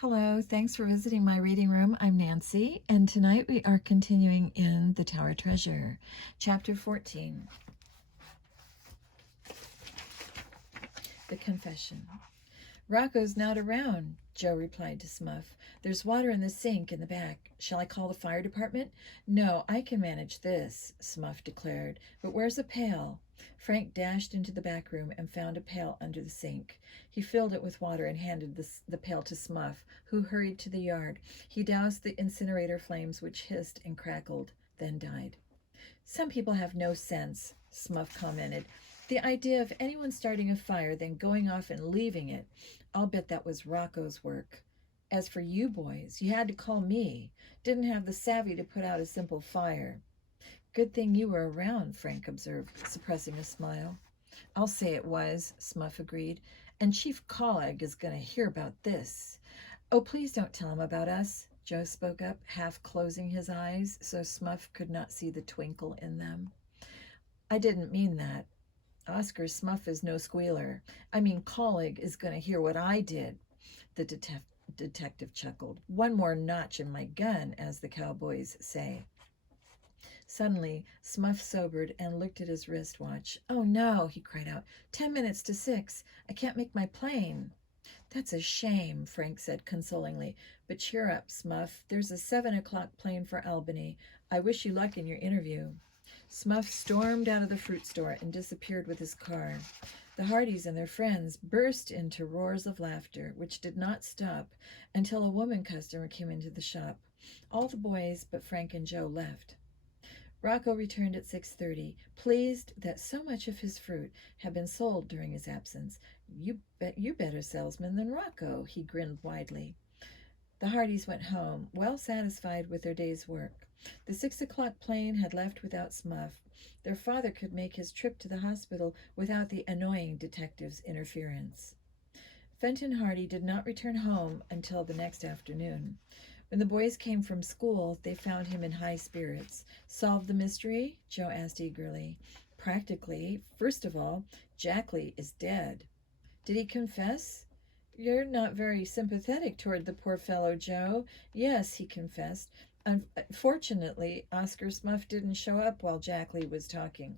Hello, thanks for visiting my reading room. I'm Nancy, and tonight we are continuing in The Tower Treasure, Chapter 14, The Confession. Rocco's not around, Joe replied to Smuff. There's water in the sink in the back. Shall I call the fire department? No, I can manage this, Smuff declared. But where's a pail? Frank dashed into the back room and found a pail under the sink. He filled it with water and handed the pail to Smuff, who hurried to the yard. He doused the incinerator flames, which hissed and crackled, then died. Some people have no sense, Smuff commented. The idea of anyone starting a fire, then going off and leaving it. I'll bet that was Rocco's work. As for you boys, you had to call me. Didn't have the savvy to put out a simple fire. Good thing you were around, Frank observed, suppressing a smile. I'll say it was, Smuff agreed. And Chief Colleg is going to hear about this. Oh, please don't tell him about us, Joe spoke up, half closing his eyes so Smuff could not see the twinkle in them. I didn't mean that. Oscar Smuff is no squealer. I mean, Colleg is going to hear what I did. The detective chuckled. One more notch in my gun, as the cowboys say. Suddenly, Smuff sobered and looked at his wristwatch. Oh, no, he cried out. 10 minutes to 6. I can't make my plane. That's a shame, Frank said consolingly. But cheer up, Smuff. There's a 7 o'clock plane for Albany. I wish you luck in your interview. Smuff stormed out of the fruit store and disappeared with his car. The Hardys and their friends burst into roars of laughter, which did not stop until a woman customer came into the shop. All the boys but Frank and Joe left. Rocco returned at 6:30, pleased that so much of his fruit had been sold during his absence. You better salesman than Rocco, he grinned widely. The Hardys went home, well satisfied with their day's work. The 6 o'clock plane had left without Smuff. Their father could make his trip to the hospital without the annoying detective's interference. Fenton Hardy did not return home until the next afternoon. When the boys came from school, they found him in high spirits. Solved the mystery? Joe asked eagerly. Practically. First of all, Jackley is dead. Did he confess? You're not very sympathetic toward the poor fellow, Joe. Yes, he confessed. Unfortunately, Oscar Smuff didn't show up while Jackley was talking.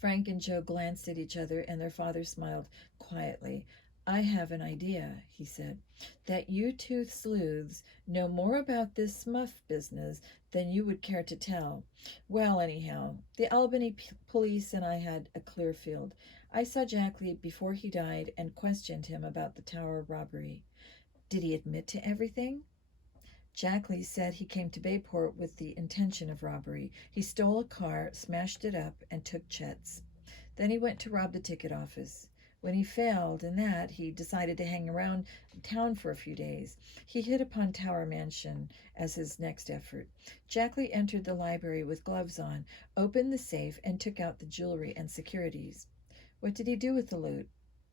Frank and Joe glanced at each other, and their father smiled quietly. I have an idea, he said, that you two sleuths know more about this Smuff business than you would care to tell. Well, anyhow, the Albany police and I had a clear field. I saw Jackley before he died and questioned him about the tower robbery. Did he admit to everything? Jackley said he came to Bayport with the intention of robbery. He stole a car, smashed it up, and took Chet's. Then he went to rob the ticket office. When he failed in that, he decided to hang around town for a few days. He hit upon Tower Mansion as his next effort. Jackley entered the library with gloves on, opened the safe, and took out the jewelry and securities. What did he do with the loot?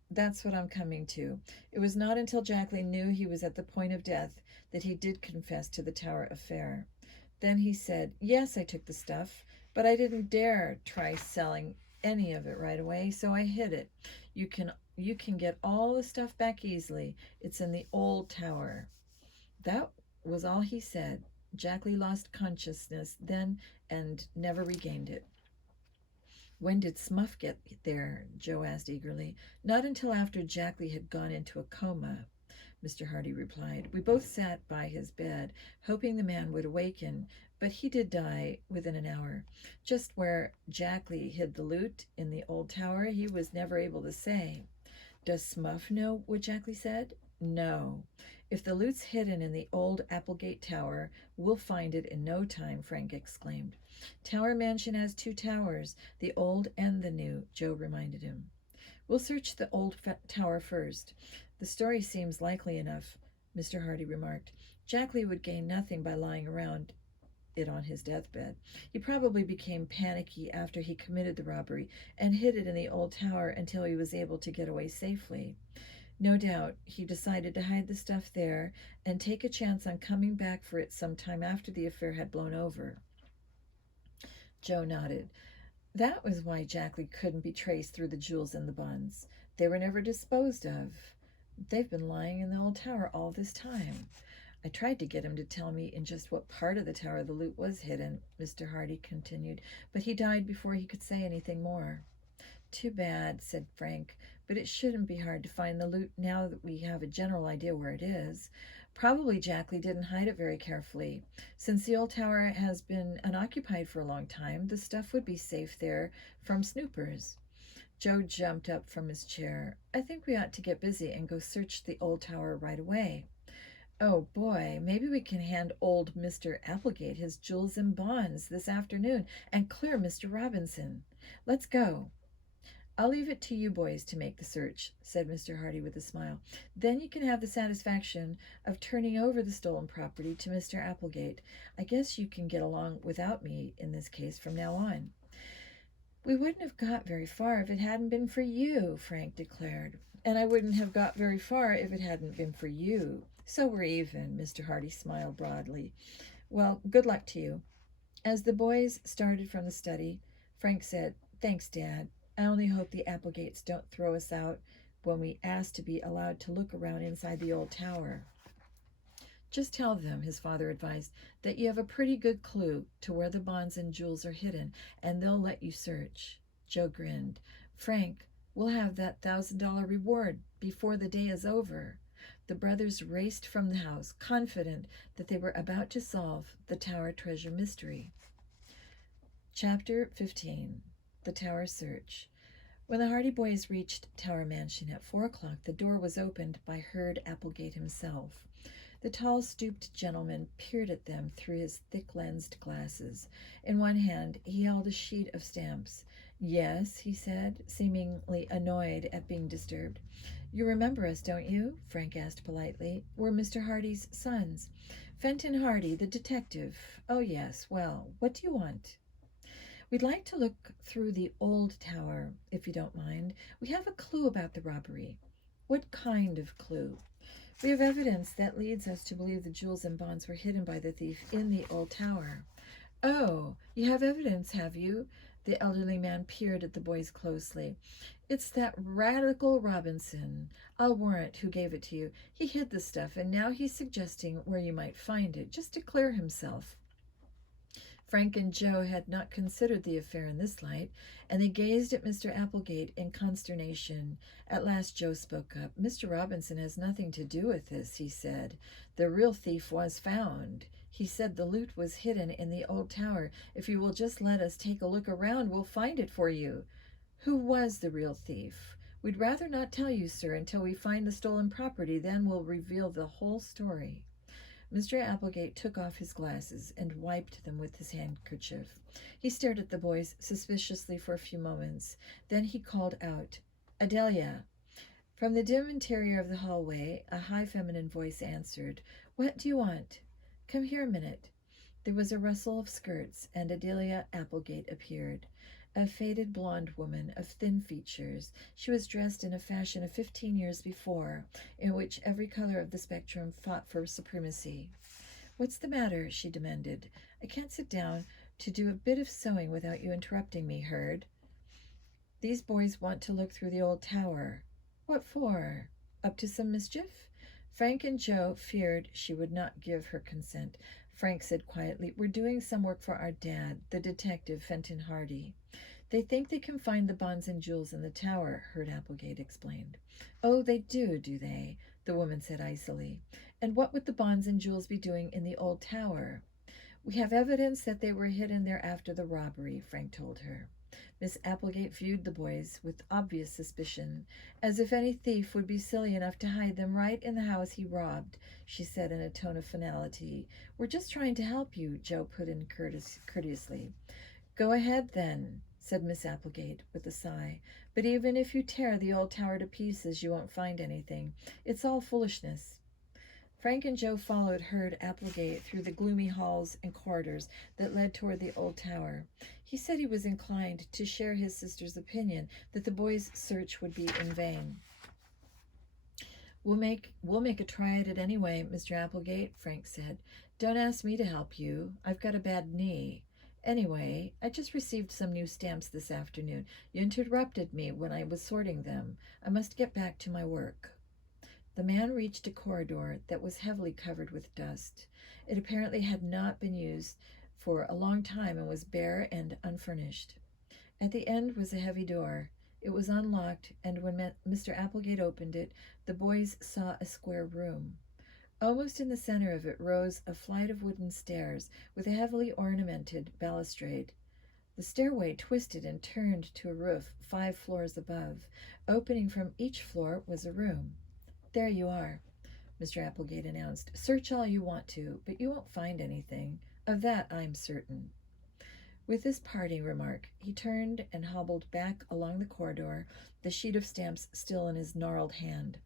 That's what I'm coming to. It was not until Jackley knew he was at the point of death that he did confess to the Tower affair. Then he said, yes, I took the stuff, but I didn't dare try selling any of it right away, so I hid it. You can get all the stuff back easily. It's in the old tower. That was all he said. Jackley lost consciousness then and never regained it. When did Smuff get there? Joe asked eagerly. Not until after Jackley had gone into a coma, Mr. Hardy replied. We both sat by his bed, hoping the man would awaken, but he did die within an hour. Just where Jackley hid the loot in the old tower, he was never able to say. Does Smuff know what Jackley said? No. If the loot's hidden in the old Applegate Tower, we'll find it in no time, Frank exclaimed. Tower Mansion has 2 towers, the old and the new, Joe reminded him. We'll search the old tower first. The story seems likely enough, Mr. Hardy remarked. Jackley would gain nothing by lying around it on his deathbed. He probably became panicky after he committed the robbery and hid it in the old tower until he was able to get away safely. No doubt he decided to hide the stuff there and take a chance on coming back for it some time after the affair had blown over. Joe nodded. That was why Jackley couldn't be traced through the jewels and the buns. They were never disposed of. They've been lying in the old tower all this time. I tried to get him to tell me in just what part of the tower the loot was hidden," Mr. Hardy continued, "but he died before he could say anything more." "Too bad," said Frank, "but it shouldn't be hard to find the loot now that we have a general idea where it is. Probably Jackley didn't hide it very carefully. Since the old tower has been unoccupied for a long time, the stuff would be safe there from snoopers." Joe jumped up from his chair. "I think we ought to get busy and go search the old tower right away." "Oh, boy, maybe we can hand old Mr. Applegate his jewels and bonds this afternoon and clear Mr. Robinson. Let's go." "I'll leave it to you boys to make the search," said Mr. Hardy with a smile. "Then you can have the satisfaction of turning over the stolen property to Mr. Applegate. I guess you can get along without me in this case from now on." "We wouldn't have got very far if it hadn't been for you," Frank declared. "And I wouldn't have got very far if it hadn't been for you. So we're even." Mr. Hardy smiled broadly. "Well, good luck to you." As the boys started from the study, Frank said, "Thanks, Dad. I only hope the Applegates don't throw us out when we ask to be allowed to look around inside the old tower." "Just tell them," his father advised, "that you have a pretty good clue to where the bonds and jewels are hidden, and they'll let you search." Joe grinned. "Frank, we'll have that $1,000 reward before the day is over." The brothers raced from the house, confident that they were about to solve the tower treasure mystery. Chapter 15. The Tower Search. When the Hardy boys reached Tower Mansion at 4 o'clock, the door was opened by Herd Applegate himself. The tall, stooped gentleman peered at them through his thick-lensed glasses. In one hand he held a sheet of stamps. "Yes," he said, seemingly annoyed at being disturbed. "You remember us, don't you?" Frank asked politely. "We're Mr. Hardy's sons. Fenton Hardy, the detective." "Oh, yes. Well, what do you want?" "We'd like to look through the old tower, if you don't mind. We have a clue about the robbery." "What kind of clue?" "We have evidence that leads us to believe the jewels and bonds were hidden by the thief in the old tower." "Oh, you have evidence, have you?" The elderly man peered at the boys closely. "It's that radical Robinson. I'll warrant who gave it to you. He hid the stuff, and now he's suggesting where you might find it, just to clear himself." Frank and Joe had not considered the affair in this light, and they gazed at Mr. Applegate in consternation. At last Joe spoke up. "Mr. Robinson has nothing to do with this," he said. "The real thief was found. He said the loot was hidden in the old tower. If you will just let us take a look around, we'll find it for you." "Who was the real thief?" "We'd rather not tell you, sir, until we find the stolen property. Then we'll reveal the whole story." Mr. Applegate took off his glasses and wiped them with his handkerchief. He stared at the boys suspiciously for a few moments. Then he called out, "Adelia." From the dim interior of the hallway, a high feminine voice answered, "What do you want?" "Come here a minute." There was a rustle of skirts, and Adelia Applegate appeared. A faded blonde woman of thin features, she was dressed in a fashion of 15 years before, in which every color of the spectrum fought for supremacy. "What's the matter?" she demanded. "I can't sit down to do a bit of sewing without you interrupting me, Herd." "These boys want to look through the old tower." "What for? Up to some mischief?" Frank and Joe feared she would not give her consent. Frank said quietly, "We're doing some work for our dad, the detective, Fenton Hardy." "They think they can find the bonds and jewels in the tower," Herd Applegate explained. "Oh, they do they?" the woman said icily. "And what would the bonds and jewels be doing in the old tower?" "We have evidence that they were hidden there after the robbery," Frank told her. Miss Applegate viewed the boys with obvious suspicion. "As if any thief would be silly enough to hide them right in the house he robbed," she said in a tone of finality. "We're just trying to help you," Joe put in courteously. "Go ahead, then," said Miss Applegate with a sigh. "But even if you tear the old tower to pieces, you won't find anything. It's all foolishness." Frank and Joe followed Herd Applegate through the gloomy halls and corridors that led toward the old tower. He said he was inclined to share his sister's opinion that the boys' search would be in vain. We'll make a try at it anyway, Mr. Applegate," Frank said. "Don't ask me to help you. I've got a bad knee. Anyway, I just received some new stamps this afternoon. You interrupted me when I was sorting them. I must get back to my work." The man reached a corridor that was heavily covered with dust. It apparently had not been used for a long time and was bare and unfurnished. At the end was a heavy door. It was unlocked, and when Mr. Applegate opened it, the boys saw a square room. Almost in the center of it rose a flight of wooden stairs with a heavily ornamented balustrade. The stairway twisted and turned to a roof 5 floors above. Opening from each floor was a room. "There you are," Mr. Applegate announced. "Search all you want to, but you won't find anything. Of that I'm certain." With this parting remark, he turned and hobbled back along the corridor, the sheet of stamps still in his gnarled hand.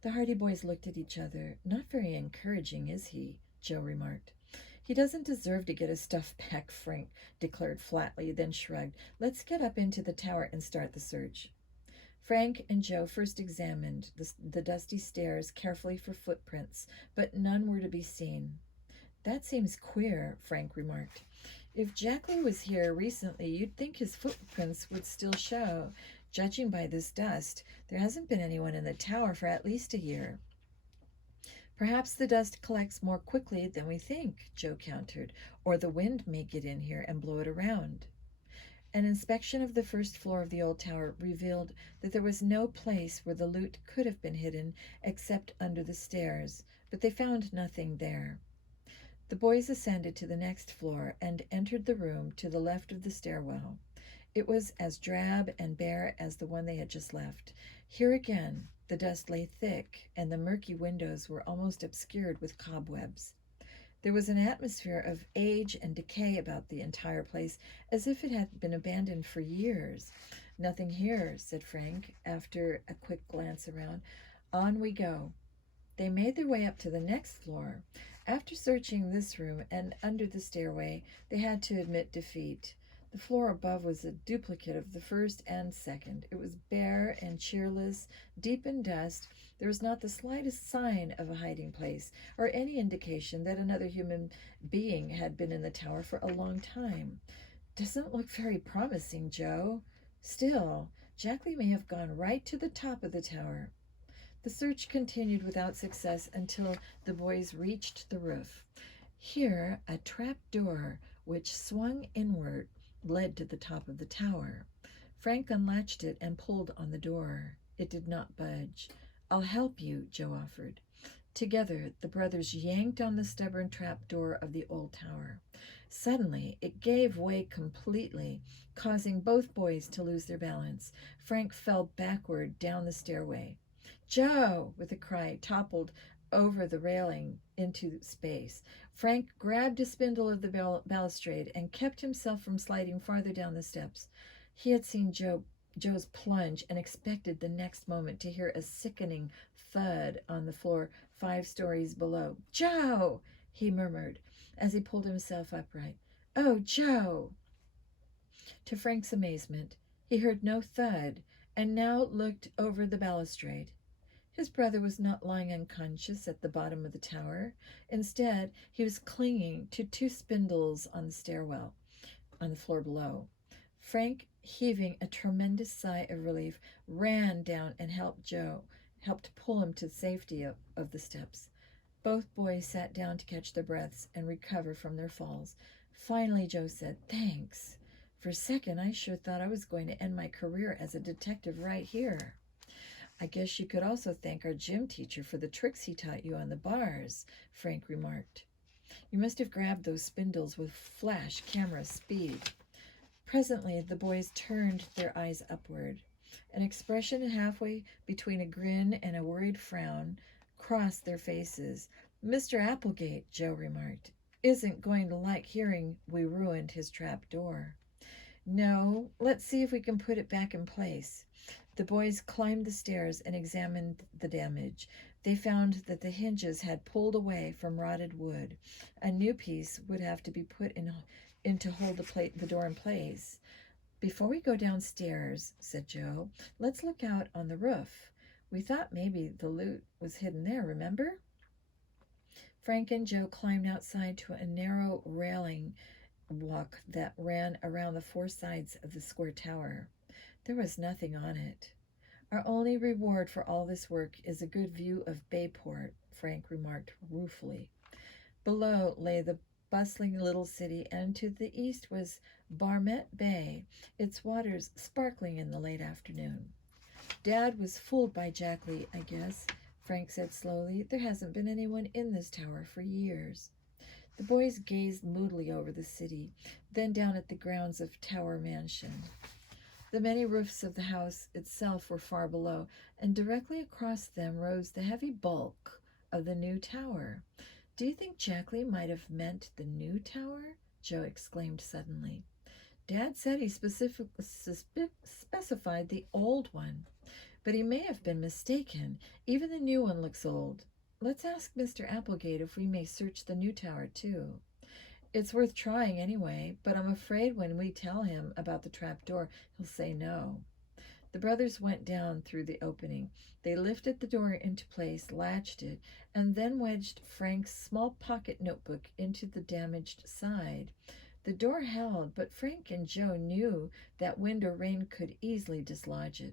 The Hardy boys looked at each other. "Not very encouraging, is he?" Joe remarked. "He doesn't deserve to get his stuff back," Frank declared flatly, then shrugged. "Let's get up into the tower and start the search." Frank and Joe first examined the dusty stairs carefully for footprints, but none were to be seen. "That seems queer," Frank remarked. "If Jackley was here recently, you'd think his footprints would still show. Judging by this dust, there hasn't been anyone in the tower for at least a year." "Perhaps the dust collects more quickly than we think," Joe countered, "or the wind may get in here and blow it around." An inspection of the first floor of the old tower revealed that there was no place where the loot could have been hidden except under the stairs, but they found nothing there. The boys ascended to the next floor and entered the room to the left of the stairwell. It was as drab and bare as the one they had just left. Here again, the dust lay thick, and the murky windows were almost obscured with cobwebs. There was an atmosphere of age and decay about the entire place, as if it had been abandoned for years. "Nothing here," said Frank, after a quick glance around. "On we go." They made their way up to the next floor. After searching this room and under the stairway, they had to admit defeat. The floor above was a duplicate of the first and second. It was bare and cheerless, deep in dust. There was not the slightest sign of a hiding place, or any indication that another human being had been in the tower for a long time. "Doesn't look very promising, Joe. Still, Jackley may have gone right to the top of the tower." The search continued without success until the boys reached the roof. Here, a trap door, which swung inward, led to the top of the tower. Frank unlatched it and pulled on the door. It did not budge. "I'll help you," Joe offered. Together, the brothers yanked on the stubborn trap door of the old tower. Suddenly, it gave way completely, causing both boys to lose their balance. Frank fell backward down the stairway. "Joe!" with a cry, toppled over the railing into space. Frank grabbed a spindle of the balustrade and kept himself from sliding farther down the steps. He had seen Joe's plunge and expected the next moment to hear a sickening thud on the floor 5 stories below. "Joe!" he murmured as he pulled himself upright. "Oh, Joe!" To Frank's amazement, he heard no thud and now looked over the balustrade. His brother was not lying unconscious at the bottom of the tower. Instead, he was clinging to 2 spindles on the stairwell, on the floor below. Frank, heaving a tremendous sigh of relief, ran down and helped pull him to safety of the steps. Both boys sat down to catch their breaths and recover from their falls. Finally, Joe said, "Thanks. For a second, I sure thought I was going to end my career as a detective right here." "I guess you could also thank our gym teacher for the tricks he taught you on the bars," Frank remarked. "You must have grabbed those spindles with flash camera speed." Presently, the boys turned their eyes upward. An expression halfway between a grin and a worried frown crossed their faces. "Mr. Applegate," Joe remarked, "isn't going to like hearing we ruined his trap door." "No, let's see if we can put it back in place." The boys climbed the stairs and examined the damage. They found that the hinges had pulled away from rotted wood. A new piece would have to be put in to hold the door in place. "Before we go downstairs," said Joe, "let's look out on the roof. We thought maybe the loot was hidden there, remember?" Frank and Joe climbed outside to a narrow railing walk that ran around the 4 sides of the square tower. There was nothing on it. Our only reward for all this work is a good view of Bayport, Frank remarked ruefully. Below lay the bustling little city, and to the east was Barmet Bay, its waters sparkling in the late afternoon. Dad was fooled by Jackley, I guess, Frank said slowly. There hasn't been anyone in this tower for years. The boys gazed moodily over the city, then down at the grounds of Tower Mansion. The many roofs of the house itself were far below, and directly across them rose the heavy bulk of the new tower. Do you think Jackley might have meant the new tower? Joe exclaimed suddenly. Dad said he specified the old one, but he may have been mistaken. Even the new one looks old. Let's ask Mr. Applegate if we may search the new tower, too. It's worth trying anyway, but I'm afraid when we tell him about the trap door, he'll say no. The brothers went down through the opening. They lifted the door into place, latched it, and then wedged Frank's small pocket notebook into the damaged side. The door held, but Frank and Joe knew that wind or rain could easily dislodge it.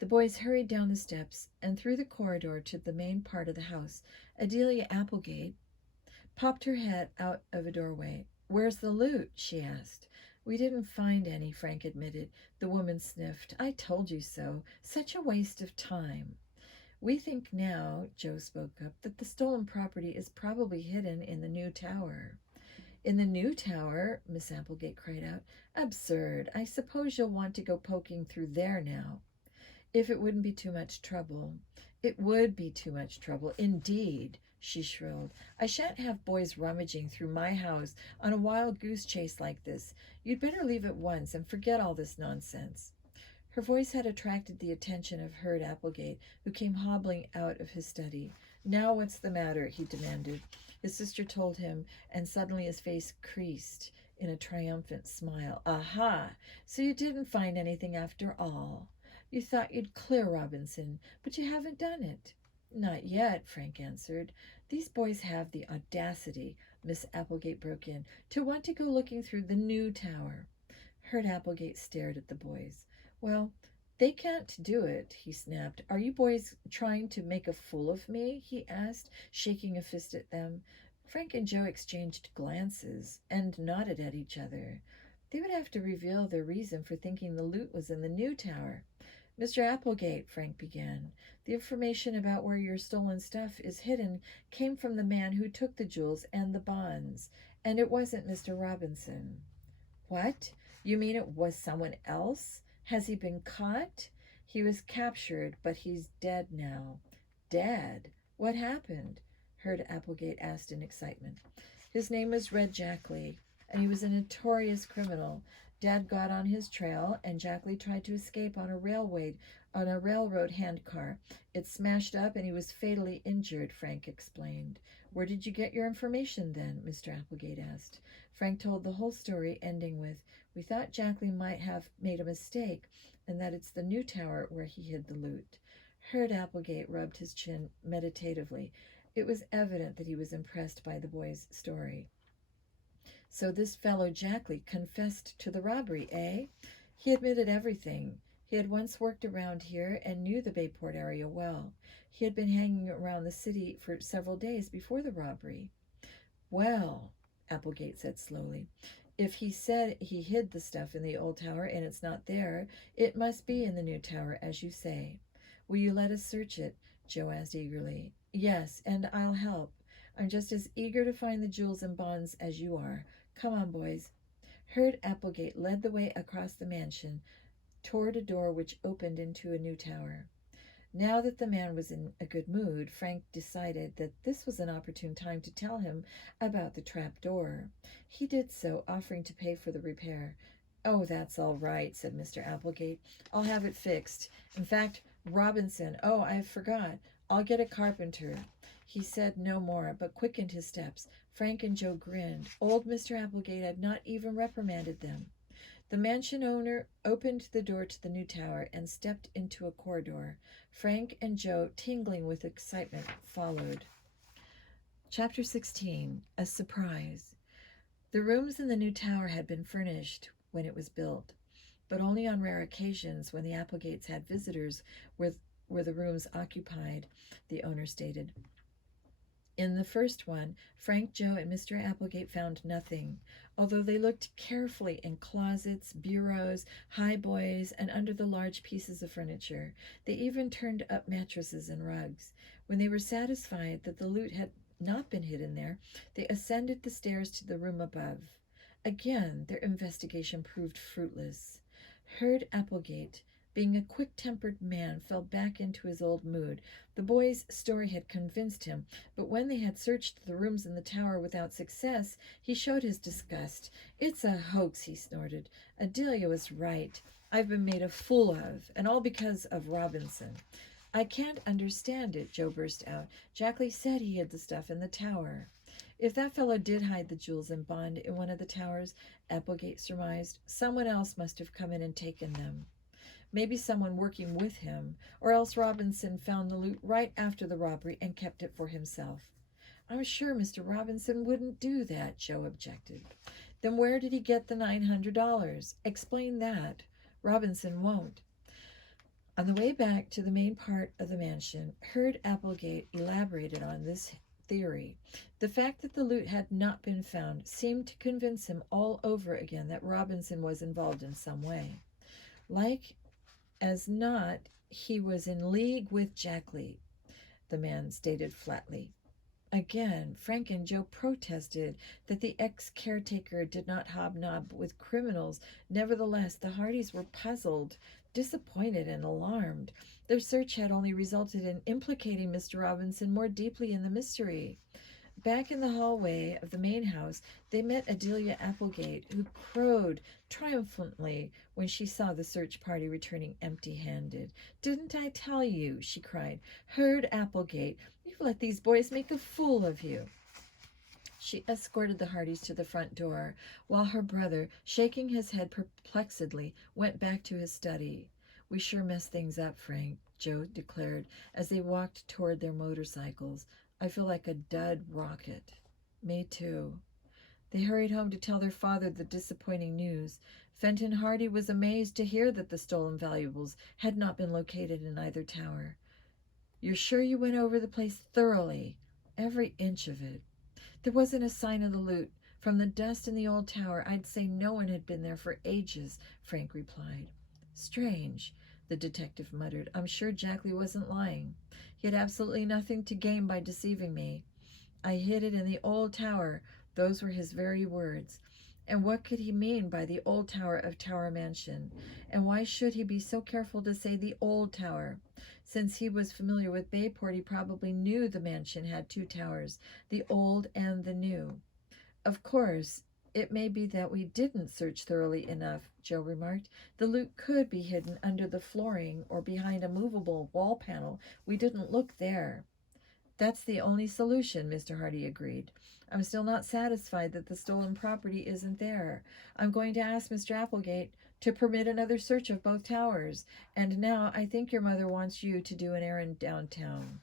The boys hurried down the steps and through the corridor to the main part of the house. Adelia Applegate popped her head out of a doorway. "Where's the loot?" she asked. "We didn't find any," Frank admitted. The woman sniffed. "I told you so. Such a waste of time." "We think now," Joe spoke up, "that the stolen property is probably hidden in the new tower." "In the new tower?" Miss Applegate cried out. "Absurd. I suppose you'll want to go poking through there now." "If it wouldn't be too much trouble." "It would be too much trouble, indeed," she shrilled. "I shan't have boys rummaging through my house on a wild goose chase like this. You'd better leave at once and forget all this nonsense." Her voice had attracted the attention of Hurd Applegate, who came hobbling out of his study. "Now what's the matter?" he demanded. His sister told him, and suddenly his face creased in a triumphant smile. "Aha! So you didn't find anything after all. You thought you'd clear Robinson, but you haven't done it." "Not yet," Frank answered. "These boys have the audacity," Miss Applegate broke in, "to want to go looking through the new tower." Hurd Applegate stared at the boys. "Well, they can't do it," he snapped. "Are you boys trying to make a fool of me?" he asked, shaking a fist at them. Frank and Joe exchanged glances and nodded at each other. They would have to reveal their reason for thinking the loot was in the new tower. "Mr. Applegate," Frank began, "the information about where your stolen stuff is hidden came from the man who took the jewels and the bonds, and it wasn't Mr. Robinson." "What? You mean it was someone else? Has he been caught?" "He was captured, but he's dead now." "Dead? What happened?" Hurd Applegate asked in excitement. "His name was Red Jackley, and he was a notorious criminal. Dad got on his trail, and Jackley tried to escape on a railroad handcar. It smashed up, and he was fatally injured," Frank explained. "Where did you get your information, then?" Mr. Applegate asked. Frank told the whole story, ending with, "We thought Jackley might have made a mistake, and that it's the new tower where he hid the loot." Hurd Applegate rubbed his chin meditatively. It was evident that he was impressed by the boy's story. "So this fellow Jackley confessed to the robbery, eh?" "He admitted everything. He had once worked around here and knew the Bayport area well. He had been hanging around the city for several days before the robbery." "Well," Applegate said slowly, "if he said he hid the stuff in the old tower and it's not there, it must be in the new tower, as you say." "Will you let us search it?" Joe asked eagerly. "Yes, and I'll help. I'm just as eager to find the jewels and bonds as you are. Come on, boys." Hurd Applegate led the way across the mansion toward a door which opened into a new tower. Now that the man was in a good mood, Frank decided that this was an opportune time to tell him about the trap door. He did so, offering to pay for the repair. "Oh, that's all right," said Mr. Applegate. "I'll have it fixed. In fact, Robinson, oh, I forgot. I'll get a carpenter." He said no more, but quickened his steps. Frank and Joe grinned. Old Mr. Applegate had not even reprimanded them. The mansion owner opened the door to the new tower and stepped into a corridor. Frank and Joe, tingling with excitement, followed. Chapter 16. A Surprise. The rooms in the new tower had been furnished when it was built. but only on rare occasions when the Applegates had visitors were the rooms occupied, the owner stated. In the first one, Frank, Joe, and Mr. Applegate found nothing, although they looked carefully in closets, bureaus, highboys, and under the large pieces of furniture. They even turned up mattresses and rugs. When they were satisfied that the loot had not been hidden there, they ascended the stairs to the room above. Again, their investigation proved fruitless. Herd Applegate, being a quick-tempered man, fell back into his old mood. The boy's story had convinced him, but when they had searched the rooms in the tower without success, he showed his disgust. "It's a hoax," he snorted. "Adelia was right. I've been made a fool of, and all because of Robinson." "I can't understand it," Joe burst out. "Jackley said he hid the stuff in the tower." "If that fellow did hide the jewels in bond in one of the towers," Applegate surmised, "someone else must have come in and taken them. Maybe someone working with him, or else Robinson found the loot right after the robbery and kept it for himself." "I'm sure Mr. Robinson wouldn't do that," Joe objected. "Then where did he get the $900? Explain that." "Robinson won't." On the way back to the main part of the mansion, Herd Applegate elaborated on this theory. The fact that the loot had not been found seemed to convince him all over again that Robinson was involved in some way. Like as not, he was in league with Jackley, the man stated flatly. Again, Frank and Joe protested that the ex-caretaker did not hobnob with criminals. Nevertheless, the Hardys were puzzled, disappointed, and alarmed. Their search had only resulted in implicating Mr. Robinson more deeply in the mystery. Back in the hallway of the main house, they met Adelia Applegate, who crowed triumphantly when she saw the search party returning empty-handed. "Didn't I tell you?" she cried. "Herd Applegate, you've let these boys make a fool of you." She escorted the Hardys to the front door, while her brother, shaking his head perplexedly, went back to his study. "We sure messed things up, Frank," Joe declared as they walked toward their motorcycles. "I feel like a dud rocket." "Me too." They hurried home to tell their father the disappointing news. Fenton Hardy was amazed to hear that the stolen valuables had not been located in either tower. "You're sure you went over the place thoroughly?" "Every inch of it." "There wasn't a sign of the loot. From the dust in the old tower, I'd say no one had been there for ages," Frank replied. "Strange," the detective muttered. "I'm sure Jackley wasn't lying. He had absolutely nothing to gain by deceiving me. 'I hid it in the old tower.' Those were his very words. And what could he mean by the old tower of Tower Mansion? And why should he be so careful to say the old tower? Since he was familiar with Bayport, he probably knew the mansion had two towers, the old and the new." "Of course, it may be that we didn't search thoroughly enough," Joe remarked. "The loot could be hidden under the flooring or behind a movable wall panel. We didn't look there." "That's the only solution," Mr. Hardy agreed. "I'm still not satisfied that the stolen property isn't there. I'm going to ask Mr. Applegate to permit another search of both towers. And now I think your mother wants you to do an errand downtown."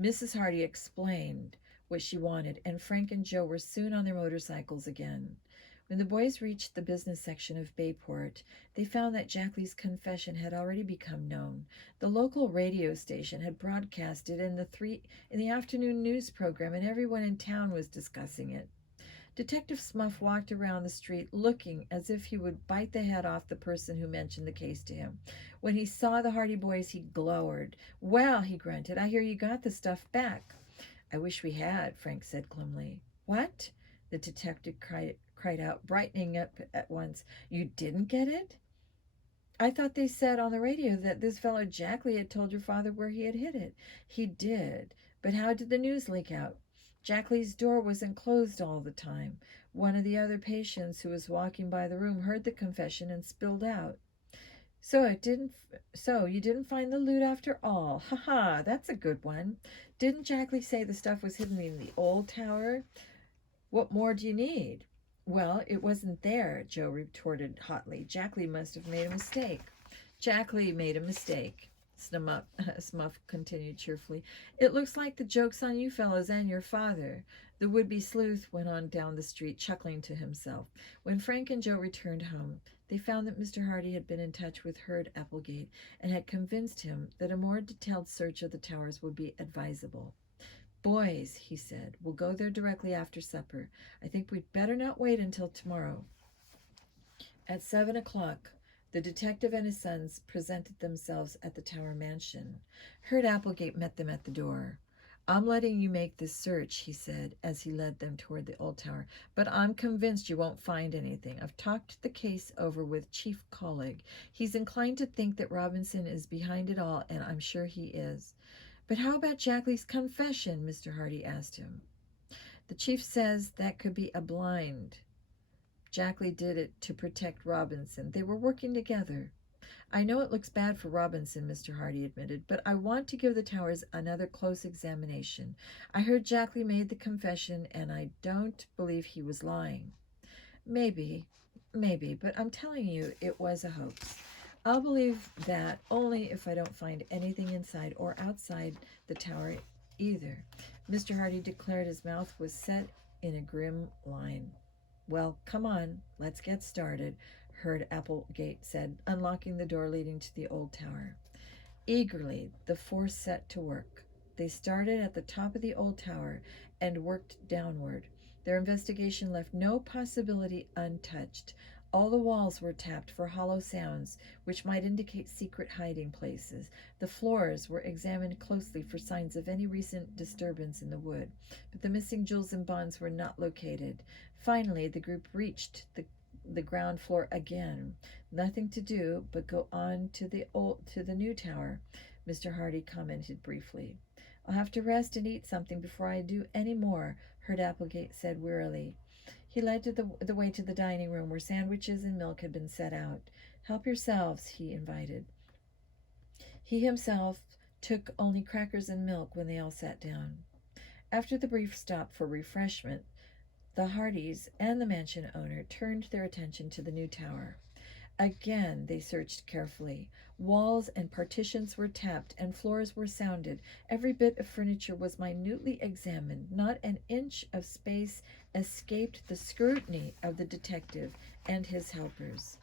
Mrs. Hardy explained what she wanted, and Frank and Joe were soon on their motorcycles again. When the boys reached the business section of Bayport, they found that Jackley's confession had already become known. The local radio station had broadcast it in the afternoon news program, and everyone in town was discussing it. Detective Smuff walked around the street looking as if he would bite the head off the person who mentioned the case to him. When he saw the Hardy boys, he glowered. "Well," he grunted, "I hear you got the stuff back." "I wish we had," Frank said glumly. "What?" the detective cried out, brightening up at once. "You didn't get it?" "I thought they said on the radio that this fellow Jackley had told your father where he had hid it." "He did, but how did the news leak out?" "Jackley's door wasn't closed all the time. One of the other patients who was walking by the room heard the confession and spilled out." So you didn't find the loot after all. Ha ha, that's a good one. Didn't Jackley say the stuff was hidden in the old tower? What more do you need?" "Well, it wasn't there," Joe retorted hotly. "Jackley must have made a mistake." "Jackley made a mistake," Smuff continued cheerfully. "It looks like the joke's on you fellows and your father." The would-be sleuth went on down the street, chuckling to himself. When Frank and Joe returned home, they found that Mr. Hardy had been in touch with Hurd Applegate and had convinced him that a more detailed search of the towers would be advisable. "Boys," he said, "we'll go there directly after supper. I think we'd better not wait until tomorrow." At 7 o'clock, the detective and his sons presented themselves at the Tower mansion. Hurd Applegate met them at the door. "I'm letting you make this search," he said, as he led them toward the old tower, "but I'm convinced you won't find anything. I've talked the case over with Chief Collig. He's inclined to think that Robinson is behind it all, and I'm sure he is." "But how about Jackley's confession?" Mr. Hardy asked him. "The chief says that could be a blind. Jackley did it to protect Robinson. They were working together." "I know it looks bad for Robinson," Mr. Hardy admitted, "but I want to give the towers another close examination. I heard Jackley made the confession, and I don't believe he was lying." Maybe, but I'm telling you it was a hoax. I'll believe that only if I don't find anything inside or outside the tower either." Mr. Hardy declared, his mouth was set in a grim line. "Well, come on, let's get started," Hurd Applegate said, unlocking the door leading to the old tower. Eagerly, the four set to work. They started at the top of the old tower and worked downward. Their investigation left no possibility untouched. All the walls were tapped for hollow sounds, which might indicate secret hiding places. The floors were examined closely for signs of any recent disturbance in the wood, but the missing jewels and bonds were not located. Finally, the group reached the ground floor again. "Nothing to do but go on to the new tower," Mr. Hardy commented briefly. "I'll have to rest and eat something before I do any more," Hurd Applegate said wearily. He led the way to the dining room, where sandwiches and milk had been set out. "Help yourselves," he invited. He himself took only crackers and milk when they all sat down. After the brief stop for refreshment, the Hardys and the mansion owner turned their attention to the new tower. Again they searched carefully. Walls and partitions were tapped, and floors were sounded. Every bit of furniture was minutely examined. Not an inch of space escaped the scrutiny of the detective and his helpers.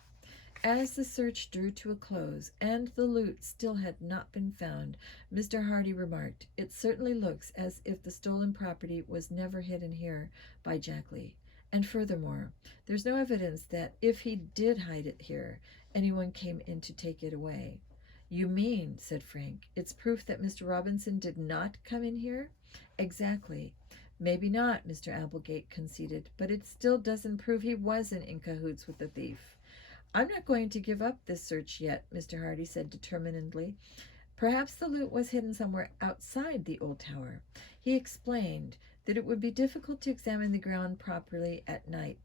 As the search drew to a close, and the loot still had not been found, Mr. Hardy remarked, "It certainly looks as if the stolen property was never hidden here by Jackley. And furthermore, there's no evidence that if he did hide it here, anyone came in to take it away." "You mean," said Frank, "it's proof that Mr. Robinson did not come in here?" "Exactly. Maybe not," Mr. Applegate conceded, "but it still doesn't prove he wasn't in cahoots with the thief." "I'm not going to give up this search yet," Mr. Hardy said determinedly. "Perhaps the loot was hidden somewhere outside the old tower." He explained that it would be difficult to examine the ground properly at night.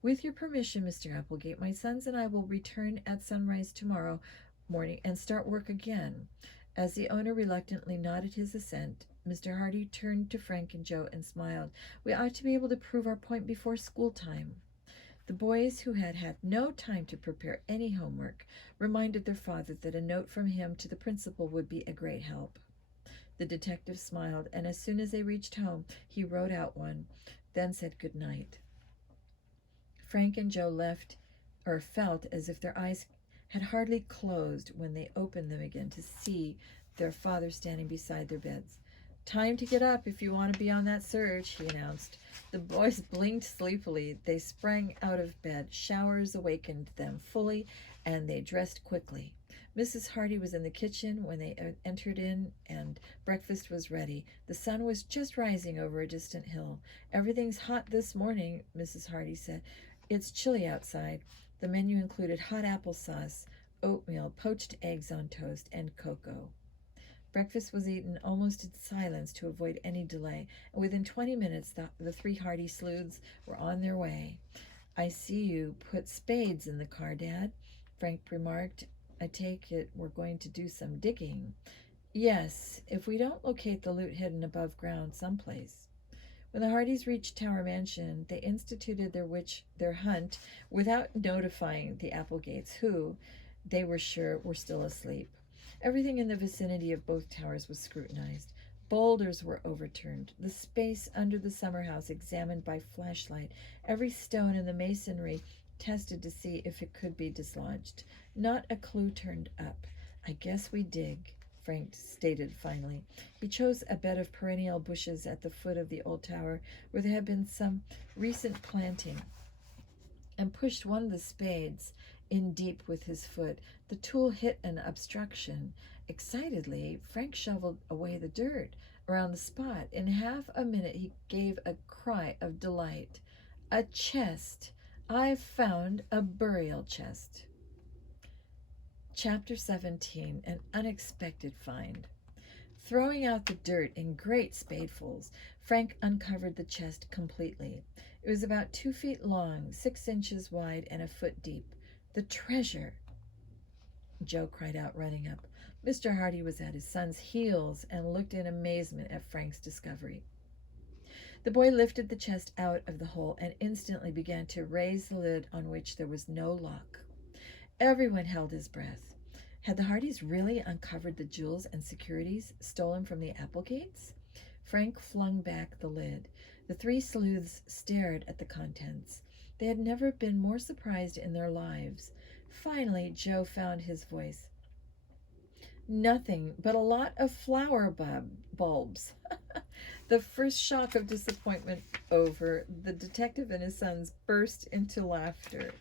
"With your permission, Mr. Applegate, my sons and I will return at sunrise tomorrow morning and start work again." As the owner reluctantly nodded his assent, Mr. Hardy turned to Frank and Joe and smiled. "We ought to be able to prove our point before school time." The boys, who had had no time to prepare any homework, reminded their father that a note from him to the principal would be a great help. The detective smiled, and as soon as they reached home, he wrote out one, then said good night. Frank and Joe felt as if their eyes had hardly closed when they opened them again to see their father standing beside their beds. "Time to get up if you want to be on that search," he announced. The boys blinked sleepily. They sprang out of bed. Showers awakened them fully, and they dressed quickly. Mrs. Hardy was in the kitchen when they entered in, and breakfast was ready. The sun was just rising over a distant hill. "Everything's hot this morning," Mrs. Hardy said. "It's chilly outside." The menu included hot applesauce, oatmeal, poached eggs on toast, and cocoa. Breakfast was eaten almost in silence to avoid any delay, and within 20 minutes the three Hardy sleuths were on their way. "I see you put spades in the car, Dad," Frank remarked. "I take it we're going to do some digging." "Yes, if we don't locate the loot hidden above ground someplace." When the Hardys reached Tower Mansion, they instituted their hunt without notifying the Applegates, who, they were sure, were still asleep. Everything in the vicinity of both towers was scrutinized. Boulders were overturned, the space under the summer house examined by flashlight, every stone in the masonry tested to see if it could be dislodged. Not a clue turned up. I guess we dig, Frank stated finally. He chose a bed of perennial bushes at the foot of the old tower where there had been some recent planting, and pushed one of the spades in deep with his foot. The tool hit an obstruction. Excitedly, Frank shoveled away the dirt around the spot. In half a minute, he gave a cry of delight. A chest! I've found a burial chest. Chapter 17, An Unexpected Find. Throwing out the dirt in great spadefuls, Frank uncovered the chest completely. It was about 2 feet long, 6 inches wide, and a foot deep. The treasure! Joe cried out, running up. Mr. Hardy was at his son's heels and looked in amazement at Frank's discovery. The boy lifted the chest out of the hole and instantly began to raise the lid, on which there was no lock. Everyone held his breath. Had the Hardys really uncovered the jewels and securities stolen from the Applegates? Frank flung back the lid. The 3 sleuths stared at the contents. They had never been more surprised in their lives. Finally, Joe found his voice. Nothing but a lot of flower bulbs. The first shock of disappointment over, the detective and his sons burst into laughter.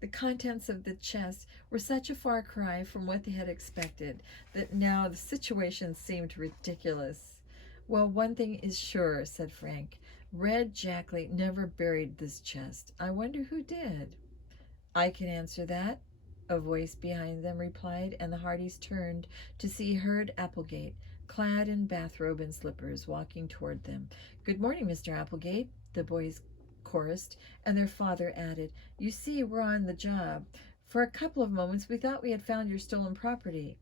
The contents of the chest were such a far cry from what they had expected that now the situation seemed ridiculous. Well, one thing is sure, said Frank. Red Jackley never buried this chest. I wonder who did. I can answer that, a voice behind them replied, and the Hardys turned to see Herd Applegate, clad in bathrobe and slippers, walking toward them. Good morning, Mr. Applegate, the boys chorused, and their father added, You see, we're on the job. For a couple of moments we thought we had found your stolen property.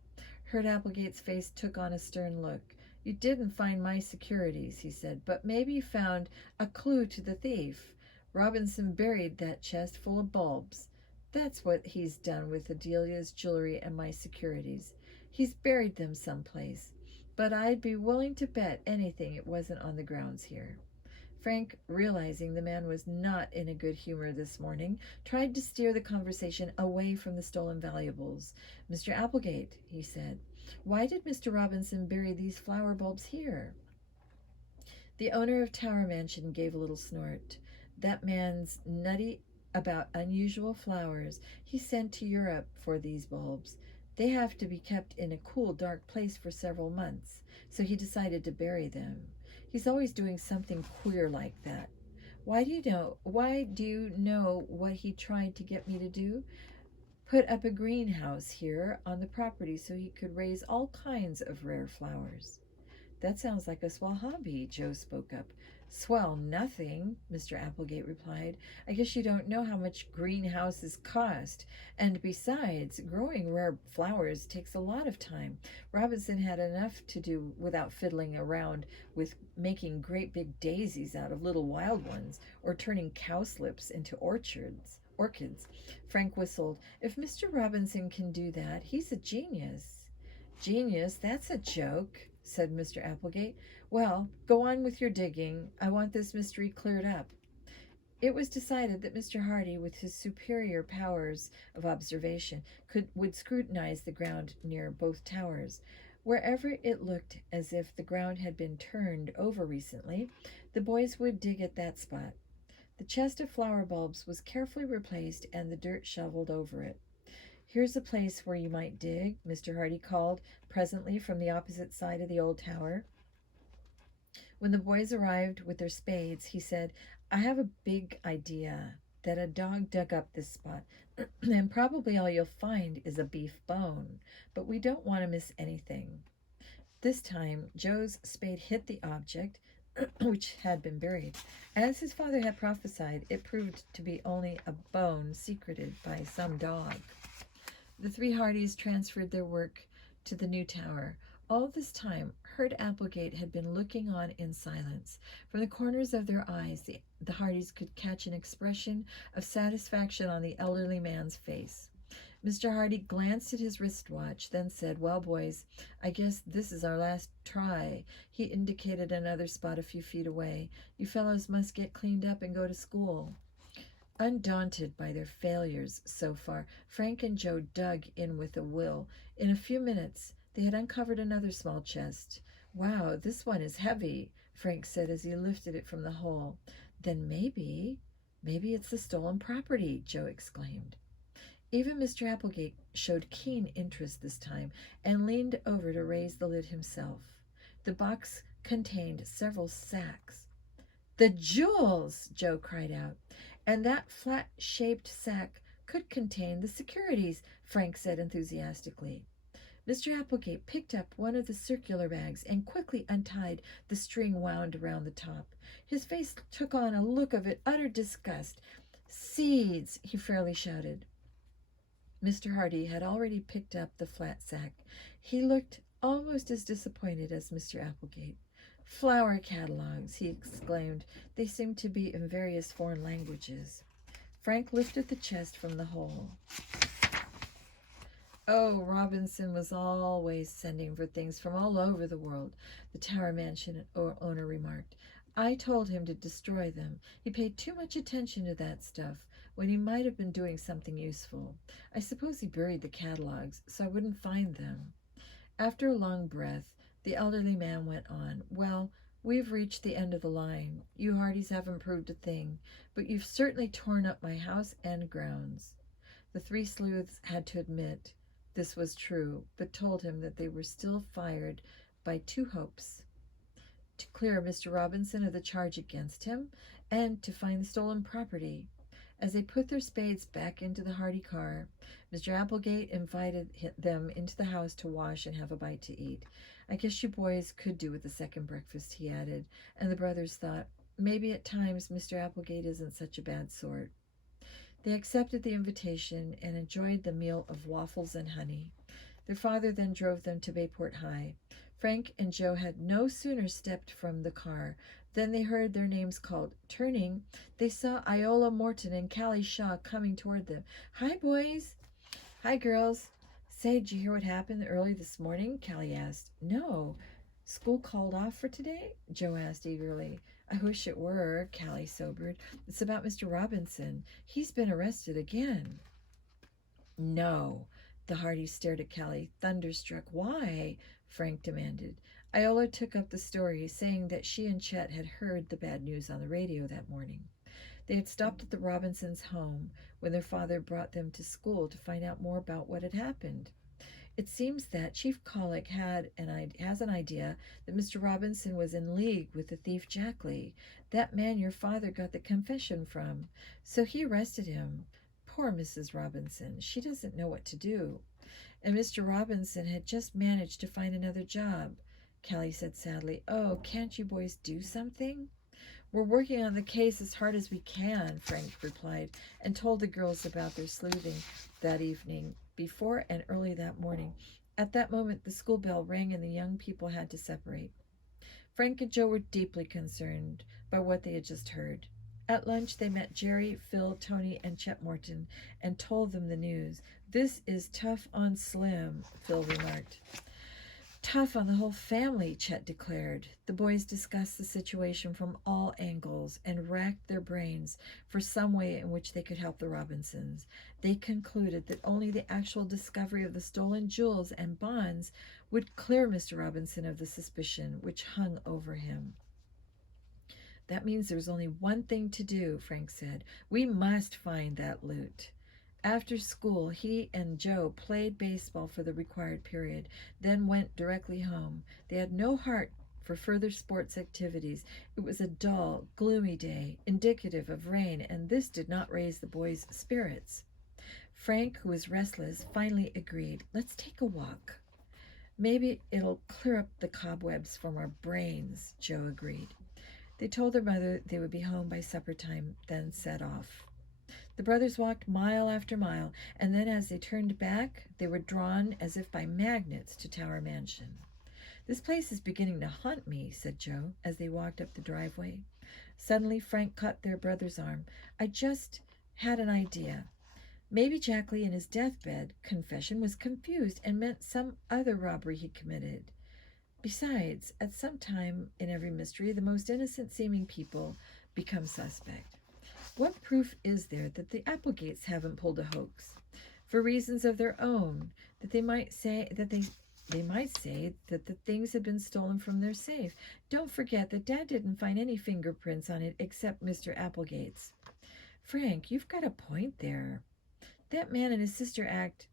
Herd Applegate's face took on a stern look. You didn't find my securities, he said, but maybe you found a clue to the thief. Robinson buried that chest full of bulbs. That's what he's done with Adelia's jewelry and my securities. He's buried them someplace, but I'd be willing to bet anything it wasn't on the grounds here. Frank, realizing the man was not in a good humor this morning, tried to steer the conversation away from the stolen valuables. Mr. Applegate, he said, why did Mr. Robinson bury these flower bulbs here? The owner of Tower Mansion gave a little snort. That man's nutty about unusual flowers he sent to Europe for these bulbs. They have to be kept in a cool, dark place for several months, so he decided to bury them. He's always doing something queer like that. Why do you know what he tried to get me to do? Put up a greenhouse here on the property so he could raise all kinds of rare flowers. That sounds like a swell hobby, Joe spoke up. Swell nothing, Mr. Applegate replied. I guess you don't know how much greenhouses cost. And besides, growing rare flowers takes a lot of time. Robinson had enough to do without fiddling around with making great big daisies out of little wild ones, or turning cowslips into orchids. Frank whistled. If Mr. Robinson can do that, he's a genius. Genius? That's a joke, said Mr. Applegate. Well, go on with your digging. I want this mystery cleared up. It was decided that Mr. Hardy, with his superior powers of observation, would scrutinize the ground near both towers. Wherever it looked as if the ground had been turned over recently, the boys would dig at that spot. The chest of flower bulbs was carefully replaced and the dirt shoveled over it. Here's a place where you might dig, Mr. Hardy called presently from the opposite side of the old tower. When the boys arrived with their spades, he said, I have a big idea that a dog dug up this spot, and probably all you'll find is a beef bone, but we don't want to miss anything. This time, Joe's spade hit the object, which had been buried. As his father had prophesied, it proved to be only a bone secreted by some dog. The 3 Hardys transferred their work to the new tower. All this time, Herd Applegate had been looking on in silence. From the corners of their eyes, the Hardys could catch an expression of satisfaction on the elderly man's face. Mr. Hardy glanced at his wristwatch, then said, Well, boys, I guess this is our last try. He indicated another spot a few feet away. You fellows must get cleaned up and go to school. Undaunted by their failures so far, Frank and Joe dug in with a will. In a few minutes, they had uncovered another small chest. "Wow, this one is heavy," Frank said as he lifted it from the hole. "Then maybe it's the stolen property," Joe exclaimed. Even Mr. Applegate showed keen interest this time and leaned over to raise the lid himself. The box contained several sacks. "The jewels!" Joe cried out. "And that flat-shaped sack could contain the securities," Frank said enthusiastically. Mr. Applegate picked up one of the circular bags and quickly untied the string wound around the top. His face took on a look of utter disgust. "Seeds!" he fairly shouted. Mr. Hardy had already picked up the flat sack. He looked almost as disappointed as Mr. Applegate. "Flower catalogs!" he exclaimed. "They seem to be in various foreign languages." Frank lifted the chest from the hole. "Oh, Robinson was always sending for things from all over the world," the Tower Mansion owner remarked. "I told him to destroy them. He paid too much attention to that stuff when he might have been doing something useful. I suppose he buried the catalogs so I wouldn't find them." After a long breath, the elderly man went on. "Well, we've reached the end of the line. You Hardys haven't proved a thing, but you've certainly torn up my house and grounds." The three sleuths had to admit this was true, but told him that they were still fired by two hopes: to clear Mr. Robinson of the charge against him, and to find the stolen property. As they put their spades back into the Hardy car, Mr. Applegate invited them into the house to wash and have a bite to eat. "I guess you boys could do with a second breakfast," he added, and the brothers thought, maybe at times Mr. Applegate isn't such a bad sort. They accepted the invitation and enjoyed the meal of waffles and honey. Their father then drove them to Bayport High. Frank and Joe had no sooner stepped from the car than they heard their names called. Turning, they saw Iola Morton and Callie Shaw coming toward them. "Hi, boys." "Hi, girls." "Say, did you hear what happened early this morning?" Callie asked. "No." "School called off for today?" Joe asked eagerly. "I wish it were." Callie sobered. "It's about Mr. Robinson. He's been arrested again." "No." The Hardys stared at Callie, thunderstruck. "Why?" Frank demanded. Iola took up the story, saying that she and Chet had heard the bad news on the radio that morning. They had stopped at the Robinsons' home when their father brought them to school to find out more about what had happened. "It seems that Chief Colic has an idea that Mr. Robinson was in league with the thief Jack Lee, that man your father got the confession from. So he arrested him. Poor Mrs. Robinson. She doesn't know what to do. And Mr. Robinson had just managed to find another job." Callie said sadly. "Oh, can't you boys do something?" "We're working on the case as hard as we can," Frank replied, and told the girls about their sleuthing that evening, before and early that morning. At that moment, the school bell rang and the young people had to separate. Frank and Joe were deeply concerned by what they had just heard. At lunch, they met Jerry, Phil, Tony, and Chet Morton and told them the news. "This is tough on Slim," Phil remarked. "Tough on the whole family," Chet declared. The boys discussed the situation from all angles and racked their brains for some way in which they could help the Robinsons. They concluded that only the actual discovery of the stolen jewels and bonds would clear Mr. Robinson of the suspicion which hung over him. "That means there's only one thing to do," Frank said. "We must find that loot." After school, he and Joe played baseball for the required period, then went directly home. They had no heart for further sports activities. It was a dull, gloomy day, indicative of rain, and this did not raise the boys' spirits. Frank, who was restless, finally agreed. "Let's take a walk." "Maybe it'll clear up the cobwebs from our brains," Joe agreed. They told their mother they would be home by supper time, then set off. The brothers walked mile after mile, and then as they turned back, they were drawn as if by magnets to Tower Mansion. "This place is beginning to haunt me," said Joe, as they walked up the driveway. Suddenly, Frank caught their brother's arm. "I just had an idea. Maybe Jack Lee in his deathbed confession was confused and meant some other robbery he committed. Besides, at some time in every mystery, the most innocent-seeming people become suspect." What proof is there that the Applegates haven't pulled a hoax? For reasons of their own, that they might say that they might say that the things had been stolen from their safe. Don't forget that Dad didn't find any fingerprints on it except Mr. Applegate's. Frank, you've got a point there. That man and his sister act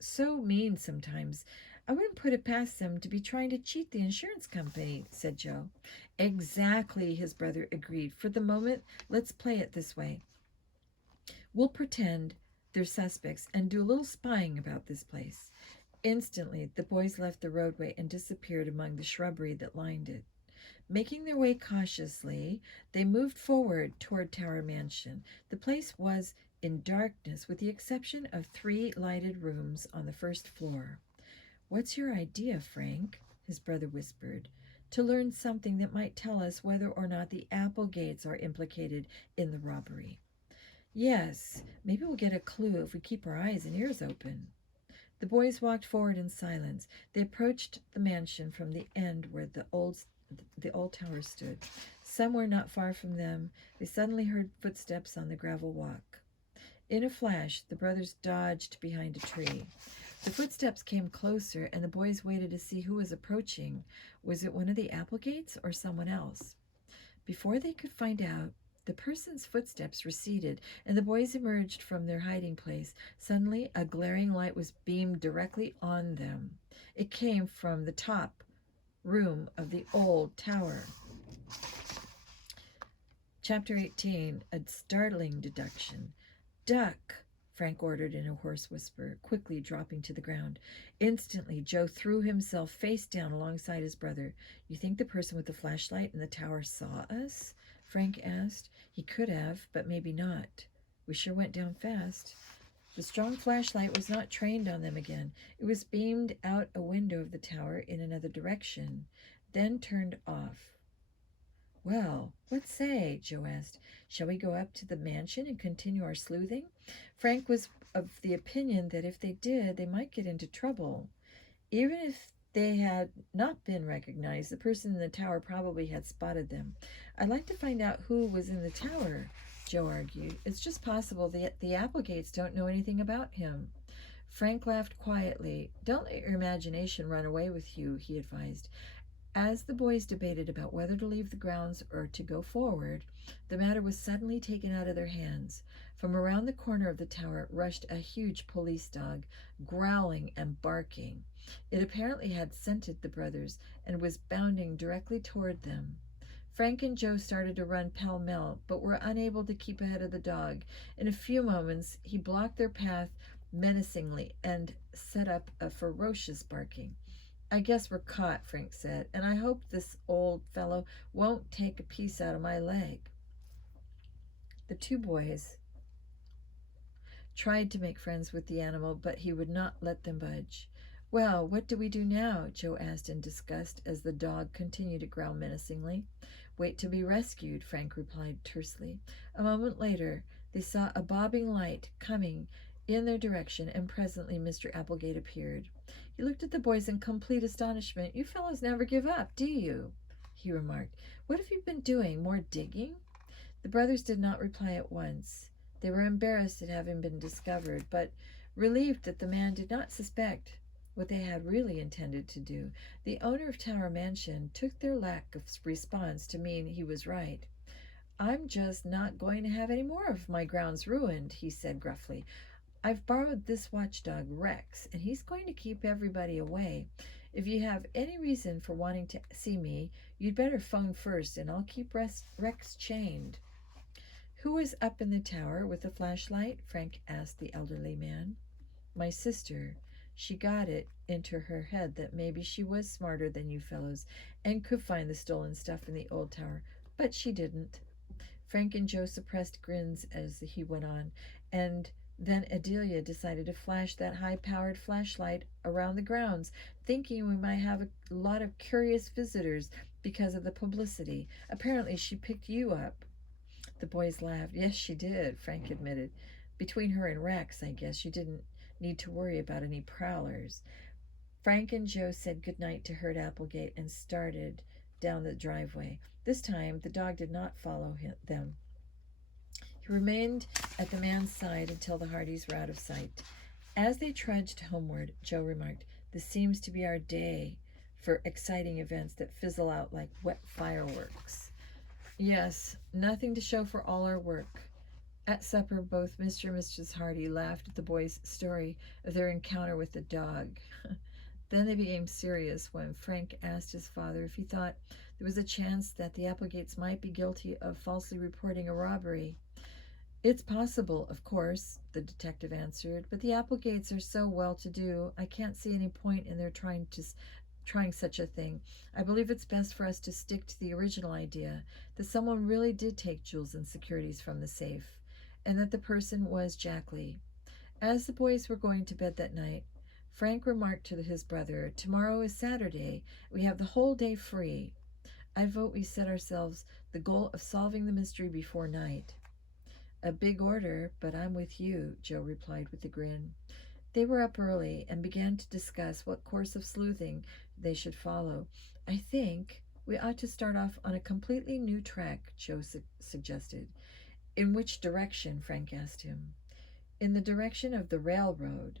so mean sometimes. I wouldn't put it past them to be trying to cheat the insurance company, said Joe. Exactly, his brother agreed. For the moment, let's play it this way. We'll pretend they're suspects and do a little spying about this place. Instantly, the boys left the roadway and disappeared among the shrubbery that lined it. Making their way cautiously, they moved forward toward Tower Mansion. The place was in darkness, with the exception of 3 lighted rooms on the first floor. What's your idea, Frank? His brother whispered. To learn something that might tell us whether or not the Applegates are implicated in the robbery. Yes, maybe we'll get a clue if we keep our eyes and ears open. The boys walked forward in silence. They approached the mansion from the end where the old tower stood. Somewhere not far from them, they suddenly heard footsteps on the gravel walk. In a flash, the brothers dodged behind a tree. The footsteps came closer, and the boys waited to see who was approaching. Was it one of the Applegates or someone else? Before they could find out, the person's footsteps receded, and the boys emerged from their hiding place. Suddenly, a glaring light was beamed directly on them. It came from the top room of the old tower. Chapter 18, A Startling Deduction. Duck, Frank ordered in a hoarse whisper, quickly dropping to the ground. Instantly, Joe threw himself face down alongside his brother. You think the person with the flashlight in the tower saw us? Frank asked. He could have, but maybe not. We sure went down fast. The strong flashlight was not trained on them again. It was beamed out a window of the tower in another direction, then turned off. Well, what say? Joe asked. Shall we go up to the mansion and continue our sleuthing? Frank was of the opinion that if they did, they might get into trouble. Even if they had not been recognized, the person in the tower probably had spotted them. I'd like to find out who was in the tower, Joe argued. It's just possible that the Applegates don't know anything about him. Frank laughed quietly. Don't let your imagination run away with you, he advised. As the boys debated about whether to leave the grounds or to go forward, the matter was suddenly taken out of their hands. From around the corner of the tower rushed a huge police dog, growling and barking. It apparently had scented the brothers and was bounding directly toward them. Frank and Joe started to run pell-mell, but were unable to keep ahead of the dog. In a few moments, he blocked their path menacingly and set up a ferocious barking. I guess we're caught, Frank said, and I hope this old fellow won't take a piece out of my leg. The 2 boys tried to make friends with the animal, but he would not let them budge. Well, what do we do now? Joe asked in disgust as the dog continued to growl menacingly. Wait to be rescued, Frank replied tersely. A moment later, they saw a bobbing light coming in their direction, and presently Mr. Applegate appeared. He looked at the boys in complete astonishment. You fellows never give up, do you? He remarked. What have you been doing? More digging? The brothers did not reply at once. They were embarrassed at having been discovered, but relieved that the man did not suspect what they had really intended to do. The owner of Tower Mansion took their lack of response to mean he was right. I'm just not going to have any more of my grounds ruined, he said gruffly. I've borrowed this watchdog, Rex, and he's going to keep everybody away. If you have any reason for wanting to see me, you'd better phone first, and I'll keep Rex chained. Who was up in the tower with the flashlight? Frank asked the elderly man. My sister. She got it into her head that maybe she was smarter than you fellows and could find the stolen stuff in the old tower, but she didn't. Frank and Joe suppressed grins as he went on, and then Adelia decided to flash that high-powered flashlight around the grounds, thinking we might have a lot of curious visitors because of the publicity. Apparently she picked you up. The boys laughed. Yes, she did, Frank admitted. Between her and Rex, I guess you didn't need to worry about any prowlers. Frank and Joe said goodnight to Herd Applegate and started down the driveway. This time, the dog did not follow them. He remained at the man's side until the Hardys were out of sight. As they trudged homeward, Joe remarked, "This seems to be our day for exciting events that fizzle out like wet fireworks." "Yes, nothing to show for all our work." At supper, both Mr. and Mrs. Hardy laughed at the boy's story of their encounter with the dog. Then they became serious when Frank asked his father if he thought there was a chance that the Applegates might be guilty of falsely reporting a robbery. "It's possible, of course," the detective answered, "but the Applegates are so well-to-do, I can't see any point in their trying such a thing. I believe it's best for us to stick to the original idea, that someone really did take jewels and securities from the safe, and that the person was Jack Lee." As the boys were going to bed that night, Frank remarked to his brother, "Tomorrow is Saturday. We have the whole day free. I vote we set ourselves the goal of solving the mystery before night." "A big order, but I'm with you," Joe replied with a grin. They were up early and began to discuss what course of sleuthing they should follow. "I think we ought to start off on a completely new track," Joe suggested. "In which direction?" Frank asked him. "In the direction of the railroad."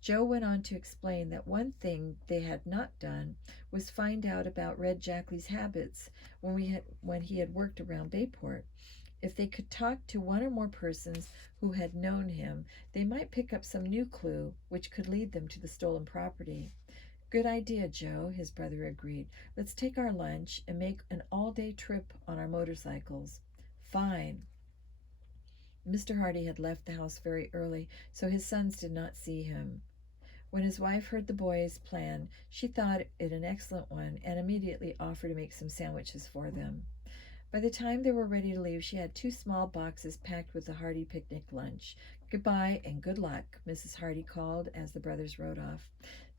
Joe went on to explain that one thing they had not done was find out about Red Jackley's habits when he had worked around Bayport. If they could talk to one or more persons who had known him, they might pick up some new clue which could lead them to the stolen property. "Good idea, Joe," his brother agreed. "Let's take our lunch and make an all-day trip on our motorcycles." "Fine." Mr. Hardy had left the house very early, so his sons did not see him. When his wife heard the boys' plan, she thought it an excellent one and immediately offered to make some sandwiches for them. By the time they were ready to leave, she had 2 small boxes packed with the Hardy picnic lunch. "Goodbye and good luck," Mrs. Hardy called as the brothers rode off.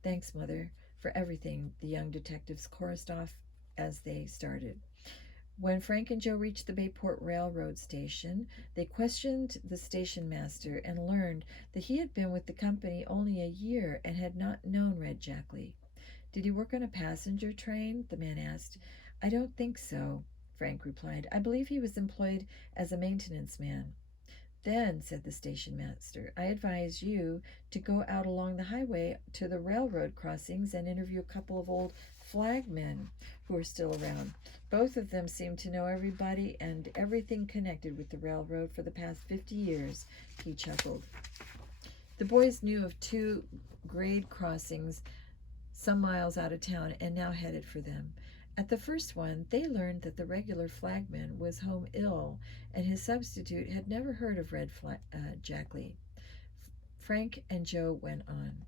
"Thanks, Mother, for everything," the young detectives chorused off as they started. When Frank and Joe reached the Bayport Railroad station, they questioned the station master and learned that he had been with the company only a year and had not known Red Jackley. "Did he work on a passenger train?" the man asked. "I don't think so," Frank replied. "I believe he was employed as a maintenance man." "Then," said the station master, "I advise you to go out along the highway to the railroad crossings and interview a couple of old flagmen who are still around. Both of them seem to know everybody and everything connected with the railroad for the past 50 years. He chuckled. The boys knew of 2 grade crossings some miles out of town and now headed for them. At the first one, they learned that the regular flagman was home ill, and his substitute had never heard of Jack Lee. Frank and Joe went on.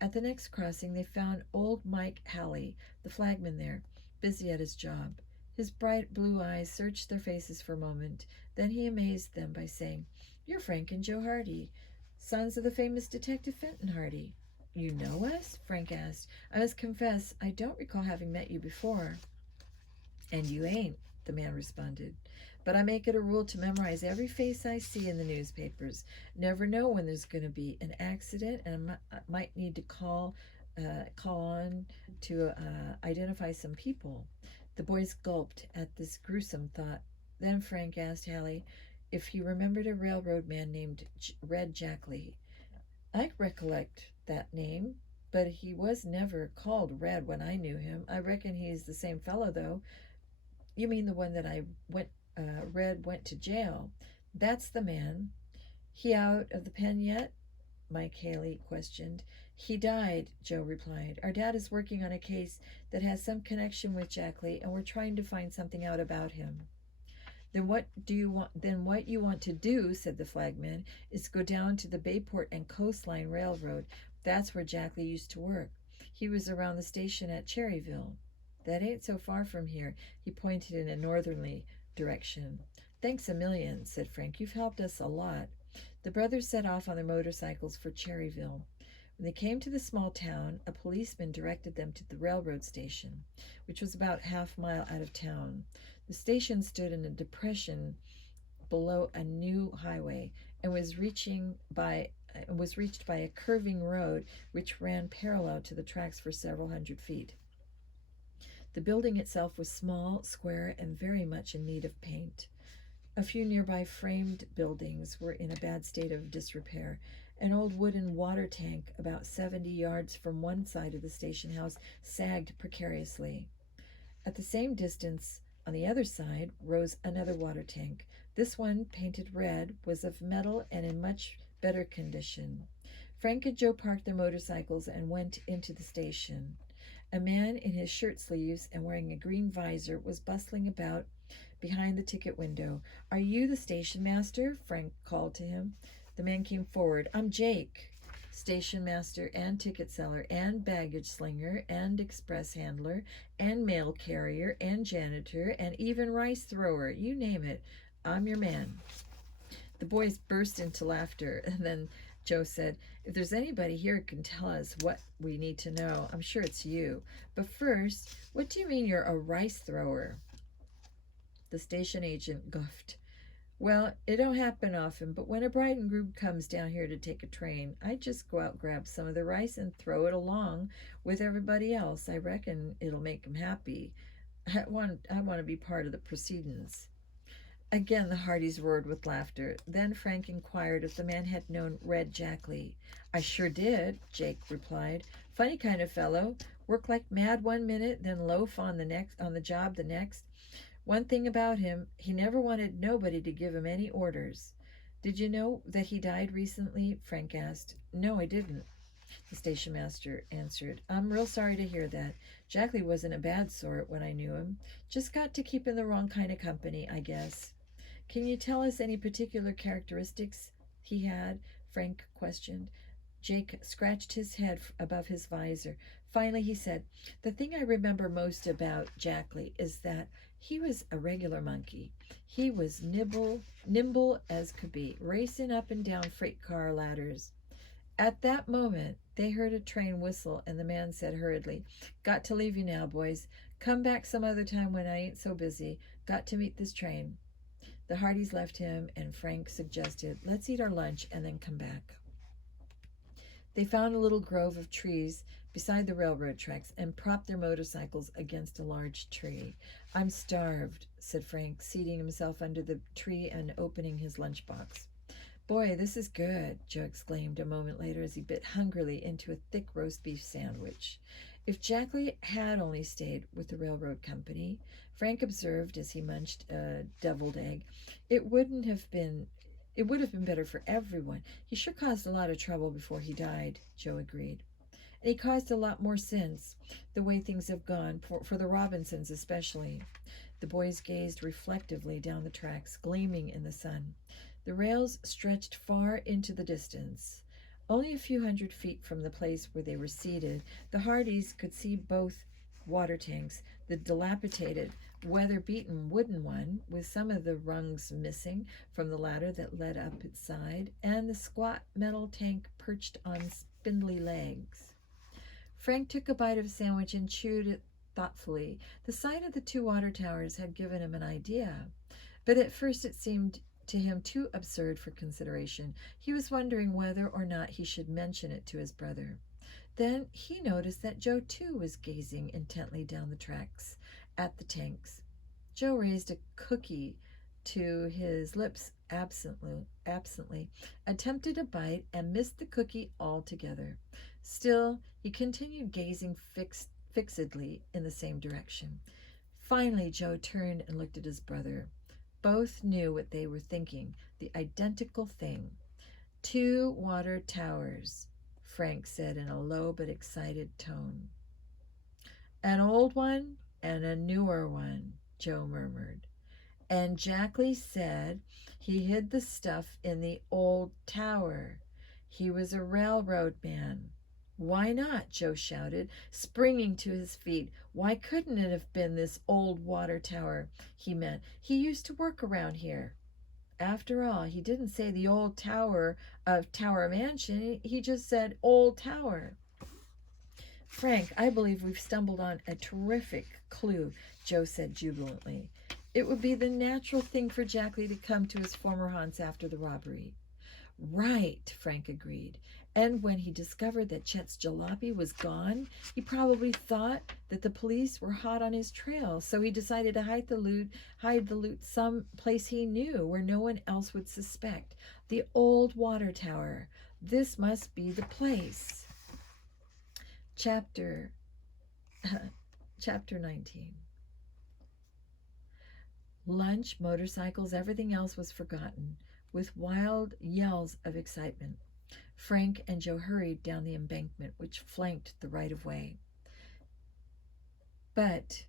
At the next crossing, they found old Mike Halley, the flagman there, busy at his job. His bright blue eyes searched their faces for a moment. Then he amazed them by saying, "You're Frank and Joe Hardy, sons of the famous Detective Fenton Hardy." "You know us?" Frank asked. "I must confess I don't recall having met you before." "And you ain't," the man responded. "But I make it a rule to memorize every face I see in the newspapers. Never know when there's going to be an accident, and I might need to call on to identify some people." The boys gulped at this gruesome thought. Then Frank asked Hallie if he remembered a railroad man named Red Jackley. "I recollect that name, but he was never called Red when I knew him. I reckon he's the same fellow, though." "You mean the one that Red went to jail?" "That's the man." "He out of the pen yet?" Mike Haley questioned. "He died," Joe replied. "Our dad is working on a case that has some connection with Jack Lee, and we're trying to find something out about him." Then what you want to do," said the flagman, "is go down to the Bayport and Coastline Railroad. That's where Jack Lee used to work. He was around the station at Cherryville." "That ain't so far from here." He pointed in a northerly direction. "Thanks a million," said Frank. "You've helped us a lot." The brothers set off on their motorcycles for Cherryville. When they came to the small town, a policeman directed them to the railroad station, which was about half-mile out of town. The station stood in a depression below a new highway and was reached by a curving road which ran parallel to the tracks for several hundred feet. The building itself was small, square, and very much in need of paint. A few nearby framed buildings were in a bad state of disrepair. An old wooden water tank, about 70 yards from one side of the station house, sagged precariously. At the same distance, on the other side, rose another water tank. This one, painted red, was of metal and in much better condition. Frank and Joe parked their motorcycles and went into the station. A man in his shirt sleeves and wearing a green visor was bustling about behind the ticket window. "Are you the station master?" Frank called to him. The man came forward. "I'm Jake, station master and ticket seller and baggage slinger and express handler and mail carrier and janitor and even rice thrower. You name it. I'm your man." The boys burst into laughter, and then Joe said, "If there's anybody here who can tell us what we need to know, I'm sure it's you. But first, what do you mean you're a rice thrower?" The station agent guffed. "Well, it don't happen often, but when a bride and groom comes down here to take a train, I just go out and grab some of the rice and throw it along with everybody else. I reckon it'll make 'em happy. I want to be part of the proceedings." Again the Hardys roared with laughter. Then Frank inquired if the man had known Red Jackley. "I sure did," Jake replied. "Funny kind of fellow. Work like mad one minute, then loaf on the job the next. One thing about him, he never wanted nobody to give him any orders." "Did you know that he died recently?" Frank asked. "No, I didn't," the station master answered. "I'm real sorry to hear that. Jackley wasn't a bad sort when I knew him. Just got to keep in the wrong kind of company, I guess." "Can you tell us any particular characteristics he had?" Frank questioned. Jake scratched his head above his visor. Finally he said, "The thing I remember most about Jackley is that he was a regular monkey. He was nimble as could be, racing up and down freight car ladders." At that moment they heard a train whistle, and the man said hurriedly, "Got to leave you now, boys. Come back some other time when I ain't so busy. Got to meet this train." The Hardys left him, and Frank suggested, "Let's eat our lunch and then come back." They found a little grove of trees beside the railroad tracks and propped their motorcycles against a large tree. "I'm starved," said Frank, seating himself under the tree and opening his lunchbox. "Boy, this is good," Joe exclaimed a moment later as he bit hungrily into a thick roast beef sandwich. "If Jackley had only stayed with the railroad company," Frank observed as he munched a deviled egg, it would have been better for everyone. "He sure caused a lot of trouble before he died," Joe agreed. "And he caused a lot more since, the way things have gone, for the Robinsons especially." The boys gazed reflectively down the tracks, gleaming in the sun. The rails stretched far into the distance. Only a few hundred feet from the place where they were seated, the Hardys could see both water tanks, the dilapidated, weather-beaten wooden one, with some of the rungs missing from the ladder that led up its side, and the squat metal tank perched on spindly legs. Frank took a bite of a sandwich and chewed it thoughtfully. The sight of the two water towers had given him an idea, but at first it seemed to him too absurd for consideration. He was wondering whether or not he should mention it to his brother. Then he noticed that Joe too was gazing intently down the tracks at the tanks. Joe raised a cookie to his lips absently, attempted a bite, and missed the cookie altogether. Still, he continued gazing fixedly in the same direction. Finally, Joe turned and looked at his brother. Both knew what they were thinking, the identical thing. "Two water towers," Frank said in a low but excited tone. "An old one and a newer one," Joe murmured. "And Jackley said he hid the stuff in the old tower. He was a railroad man." "Why not?" Joe shouted, springing to his feet. "Why couldn't it have been this old water tower he meant? He used to work around here. After all, he didn't say the old tower of Tower Mansion. He just said old tower." "Frank, I believe we've stumbled on a terrific clue," Joe said jubilantly. "It would be the natural thing for Jackley to come to his former haunts after the robbery." "Right," Frank agreed. And when he discovered that Chet's jalopy was gone, he probably thought that the police were hot on his trail. So he decided to hide the loot some place he knew where no one else would suspect. The old water tower. This must be the place. Chapter 19. Lunch, motorcycles, everything else was forgotten, with wild yells of excitement. Frank and Joe hurried down the embankment which flanked the right-of-way. But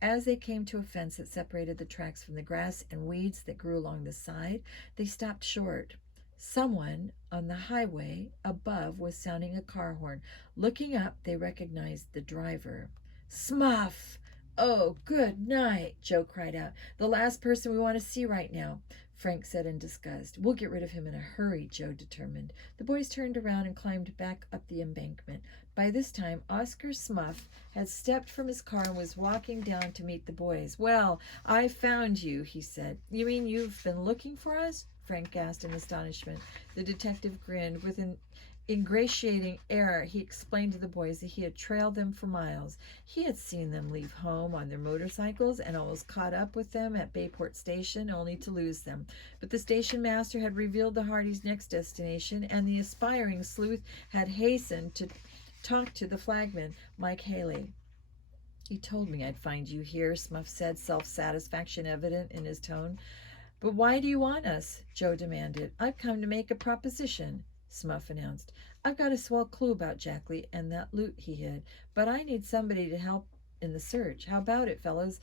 as they came to a fence that separated the tracks from the grass and weeds that grew along the side, they stopped short. Someone on the highway above was sounding a car horn. Looking up, they recognized the driver. Smuff! Oh, good night, Joe cried out. The last person we want to see right now. Frank said in disgust. We'll get rid of him in a hurry, Joe determined. The boys turned around and climbed back up the embankment. By this time, Oscar Smuff had stepped from his car and was walking down to meet the boys. Well, I found you, he said. You mean you've been looking for us? Frank asked in astonishment. The detective grinned. With an ingratiating air, he explained to the boys that he had trailed them for miles. He had seen them leave home on their motorcycles and almost caught up with them at Bayport Station, only to lose them. But the station master had revealed the Hardys' next destination, and the aspiring sleuth had hastened to talk to the flagman, Mike Haley. He told me I'd find you here, Smuff said, self-satisfaction evident in his tone. But why do you want us? Joe demanded. I've come to make a proposition, Smuff announced. I've got a swell clue about Jackley and that loot he hid, but I need somebody to help in the search. How about it, fellows?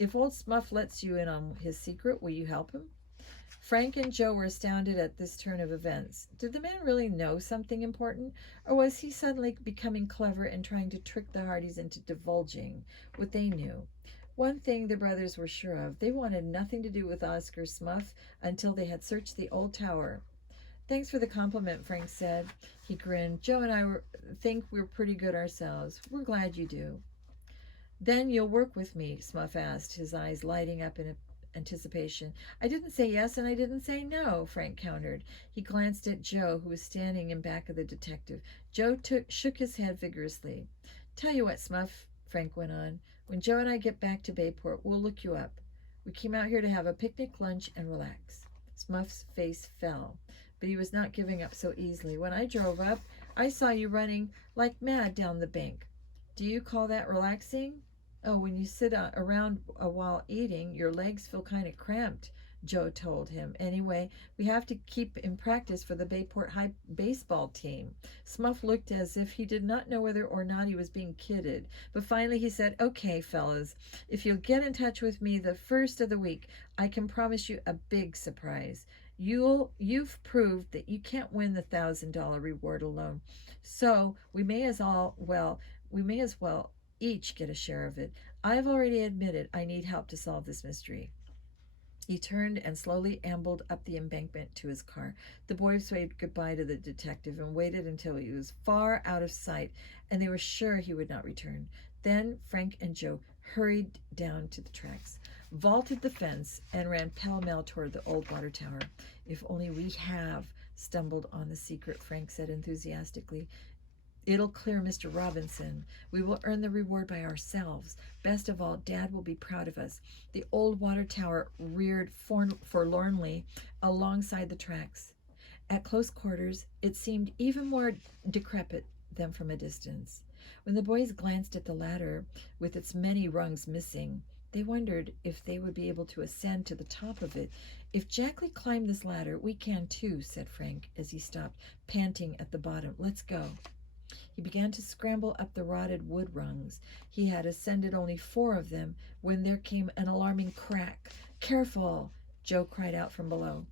If old Smuff lets you in on his secret, will you help him? Frank and Joe were astounded at this turn of events. Did the man really know something important, or was he suddenly becoming clever and trying to trick the Hardys into divulging what they knew? One thing the brothers were sure of, they wanted nothing to do with Oscar Smuff until they had searched the old tower. Thanks for the compliment, Frank said. He grinned. Joe and I think we're pretty good ourselves. We're glad you do. Then you'll work with me, Smuff asked, his eyes lighting up in anticipation. I didn't say yes and I didn't say no, Frank countered. He glanced at Joe, who was standing in back of the detective. Joe shook his head vigorously. Tell you what, Smuff, Frank went on. When Joe and I get back to Bayport, we'll look you up. We came out here to have a picnic, lunch, and relax. Smuff's face fell, but he was not giving up so easily. When I drove up, I saw you running like mad down the bank. Do you call that relaxing? Oh, when you sit around while eating, your legs feel kind of cramped, Joe told him. Anyway, we have to keep in practice for the Bayport High baseball team. Smuff looked as if he did not know whether or not he was being kidded. But finally he said, okay, fellas, if you'll get in touch with me the first of the week, I can promise you a big surprise. You've proved that you can't win the $1,000 reward alone. So we may as well each get a share of it. I've already admitted I need help to solve this mystery. He turned and slowly ambled up the embankment to his car. The boys waved goodbye to the detective and waited until he was far out of sight, and they were sure he would not return. Then Frank and Joe hurried down to the tracks, vaulted the fence, and ran pell-mell toward the old water tower. If only we have stumbled on the secret, Frank said enthusiastically. It'll clear Mr. Robinson. We will earn the reward by ourselves. Best of all, Dad will be proud of us. The old water tower reared forlornly alongside the tracks. At close quarters, it seemed even more decrepit than from a distance. When the boys glanced at the ladder, with its many rungs missing, they wondered if they would be able to ascend to the top of it. If Jackley climbed this ladder, we can too, said Frank as he stopped, panting at the bottom. Let's go. He began to scramble up the rotted wood rungs. He had ascended only 4 of them when there came an alarming crack. Careful! Joe cried out from below.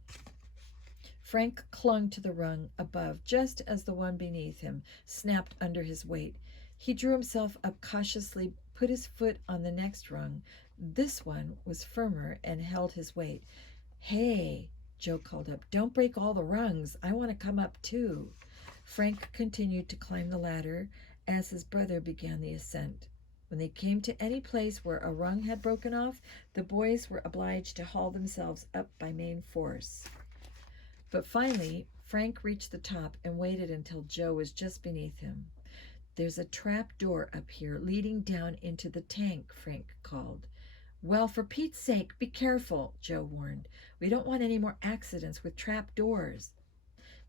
Frank clung to the rung above just as the one beneath him snapped under his weight. He drew himself up cautiously, put his foot on the next rung. This one was firmer and held his weight. Hey, Joe called up, don't break all the rungs. I want to come up too. Frank continued to climb the ladder as his brother began the ascent. When they came to any place where a rung had broken off, the boys were obliged to haul themselves up by main force. But finally, Frank reached the top and waited until Joe was just beneath him. "There's a trap door up here leading down into the tank," Frank called. "Well, for Pete's sake, be careful," Joe warned. "We don't want any more accidents with trap doors."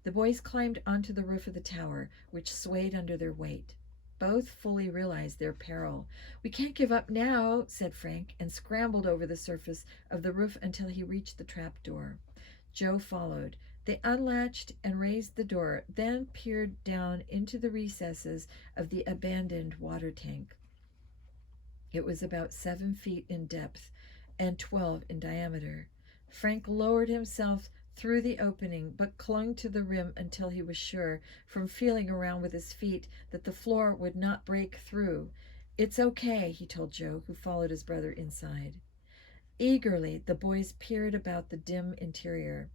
The boys climbed onto the roof of the tower, which swayed under their weight. Both fully realized their peril. "We can't give up now," said Frank, and scrambled over the surface of the roof until he reached the trap door. Joe followed. They unlatched and raised the door, then peered down into the recesses of the abandoned water tank. It was about 7 feet in depth and 12 in diameter. Frank lowered himself through the opening, but clung to the rim until he was sure, from feeling around with his feet, that the floor would not break through. "It's okay," he told Joe, who followed his brother inside. Eagerly, the boys peered about the dim interior.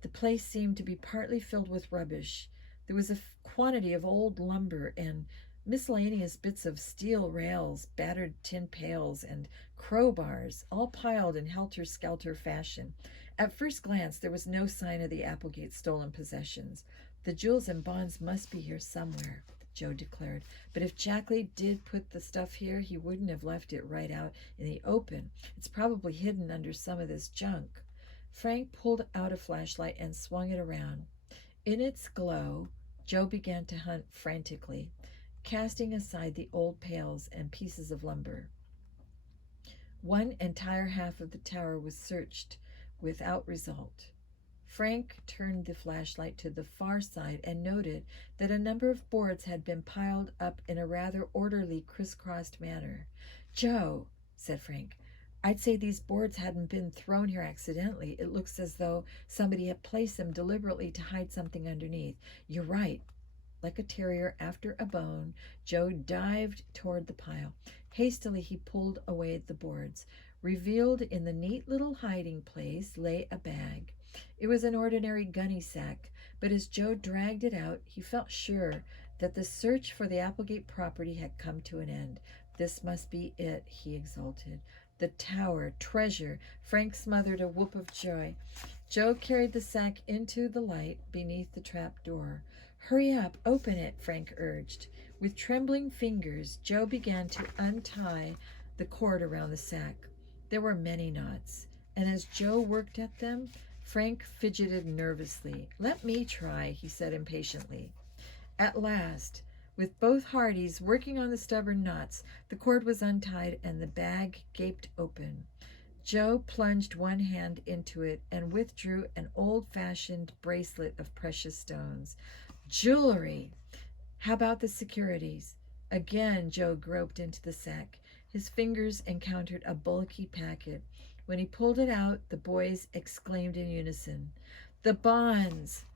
The place seemed to be partly filled with rubbish. There was a quantity of old lumber and miscellaneous bits of steel rails, battered tin pails, and crowbars, all piled in helter-skelter fashion. At first glance, there was no sign of the Applegate's stolen possessions. "The jewels and bonds must be here somewhere," Joe declared. "But if Jack Lee did put the stuff here, he wouldn't have left it right out in the open. It's probably hidden under some of this junk." Frank pulled out a flashlight and swung it around. In its glow, Joe began to hunt frantically, casting aside the old pails and pieces of lumber. One entire half of the tower was searched without result. Frank turned the flashlight to the far side and noted that a number of boards had been piled up in a rather orderly, crisscrossed manner. "Joe," said Frank, "I'd say these boards hadn't been thrown here accidentally. It looks as though somebody had placed them deliberately to hide something underneath." "You're right." Like a terrier after a bone, Joe dived toward the pile. Hastily, he pulled away the boards. Revealed in the neat little hiding place lay a bag. It was an ordinary gunny sack, but as Joe dragged it out, he felt sure that the search for the Applegate property had come to an end. "This must be it," he exulted. "The tower, treasure." Frank smothered a whoop of joy. Joe carried the sack into the light beneath the trap door. "Hurry up, open it," Frank urged. With trembling fingers, Joe began to untie the cord around the sack. There were many knots, and as Joe worked at them, Frank fidgeted nervously. "Let me try," he said impatiently. At last, with both Hardys working on the stubborn knots, the cord was untied and the bag gaped open. Joe plunged one hand into it and withdrew an old-fashioned bracelet of precious stones. "Jewelry! How about the securities?" Again Joe groped into the sack. His fingers encountered a bulky packet. When he pulled it out, the boys exclaimed in unison, "The bonds!"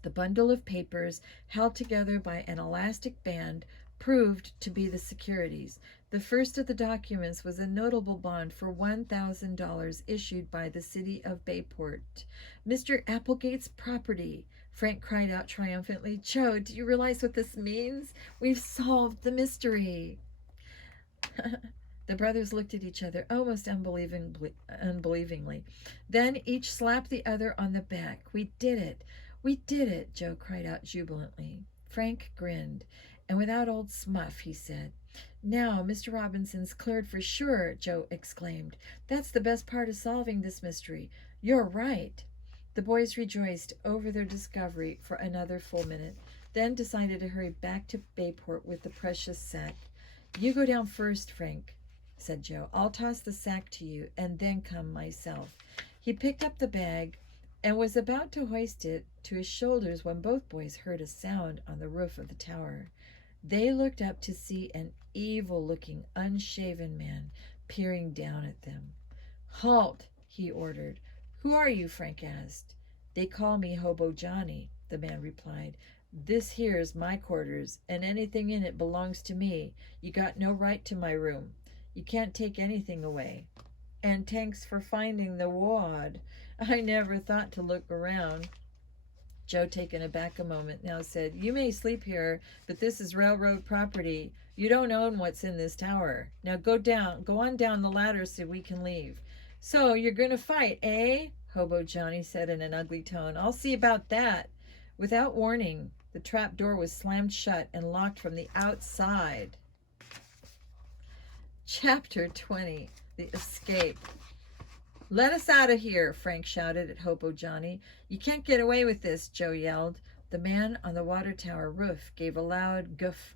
The bundle of papers, held together by an elastic band, proved to be the securities. The first of the documents was a notable bond for $1,000 issued by the city of Bayport. "Mr. Applegate's property!" Frank cried out triumphantly. "Joe, do you realize what this means? We've solved the mystery." The brothers looked at each other almost unbelievingly. Then each slapped the other on the back. "We did it! We did it!" Joe cried out jubilantly. Frank grinned. "And without old Smuff," he said. "Now, Mr. Robinson's cleared for sure," Joe exclaimed. "That's the best part of solving this mystery. You're right." The boys rejoiced over their discovery for another full minute, then decided to hurry back to Bayport with the precious sack. "You go down first, Frank," said Joe. "I'll toss the sack to you, and then come myself." He picked up the bag and was about to hoist it to his shoulders when both boys heard a sound on the roof of the tower. They looked up to see an evil-looking, unshaven man peering down at them. "Halt!" he ordered. "Who are you?" Frank asked. "They call me Hobo Johnny," the man replied. "This here's my quarters, and anything in it belongs to me. You got no right to my room. You can't take anything away. And thanks for finding the wad. I never thought to look around." Joe, taken aback a moment, now said, "You may sleep here, but this is railroad property. You don't own what's in this tower. Now go on down the ladder so we can leave." "So you're going to fight, eh?" Hobo Johnny said in an ugly tone. "I'll see about that." Without warning, the trap door was slammed shut and locked from the outside. Chapter 20. The Escape. "Let us out of here," Frank shouted at Hobo Johnny. "You can't get away with this," Joe yelled. The man on the water tower roof gave a loud guffaw.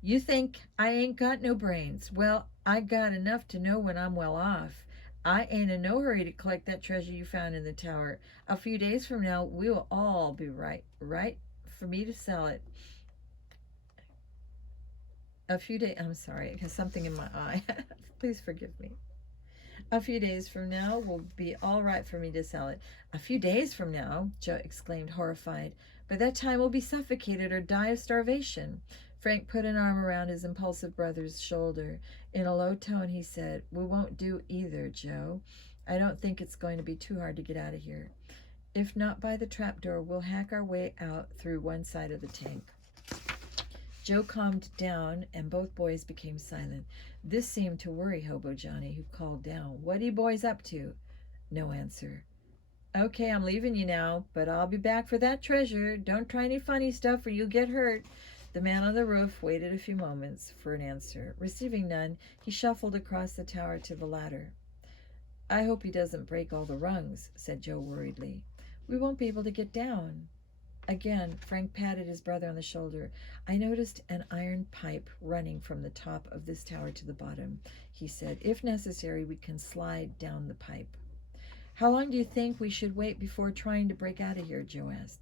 "You think I ain't got no brains? Well, I got enough to know when I'm well off. I ain't in no hurry to collect that treasure you found in the tower. A few days from now, we will all be right for me to sell it. I'm sorry, I have something in my eye. Please forgive me. A few days from now will be all right for me to sell it." "A few days from now," Joe exclaimed, horrified. "By that time we'll be suffocated or die of starvation." Frank put an arm around his impulsive brother's shoulder. In a low tone, he said, "We won't do either, Joe. I don't think it's going to be too hard to get out of here. If not by the trapdoor, we'll hack our way out through one side of the tank." Joe calmed down, and both boys became silent. This seemed to worry Hobo Johnny, who called down, "What are you boys up to?" No answer. "Okay, I'm leaving you now, but I'll be back for that treasure. Don't try any funny stuff or you'll get hurt." The man on the roof waited a few moments for an answer. Receiving none, he shuffled across the tower to the ladder. "I hope he doesn't break all the rungs," said Joe worriedly. "We won't be able to get down." Again, Frank patted his brother on the shoulder. "I noticed an iron pipe running from the top of this tower to the bottom," he said. "If necessary, we can slide down the pipe." "How long do you think we should wait before trying to break out of here?" Joe asked.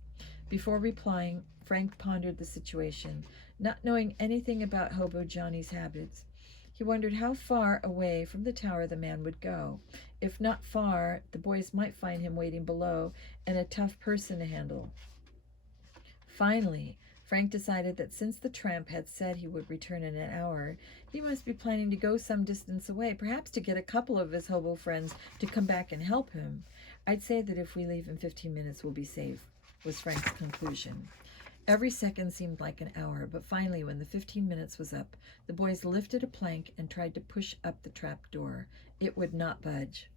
Before replying, Frank pondered the situation. Not knowing anything about Hobo Johnny's habits, he wondered how far away from the tower the man would go. If not far, the boys might find him waiting below and a tough person to handle. Finally, Frank decided that since the tramp had said he would return in an hour, he must be planning to go some distance away, perhaps to get a couple of his hobo friends to come back and help him. "I'd say that if we leave in 15 minutes, we'll be safe," was Frank's conclusion. Every second seemed like an hour, but finally, when the 15 minutes was up, the boys lifted a plank and tried to push up the trap door. It would not budge.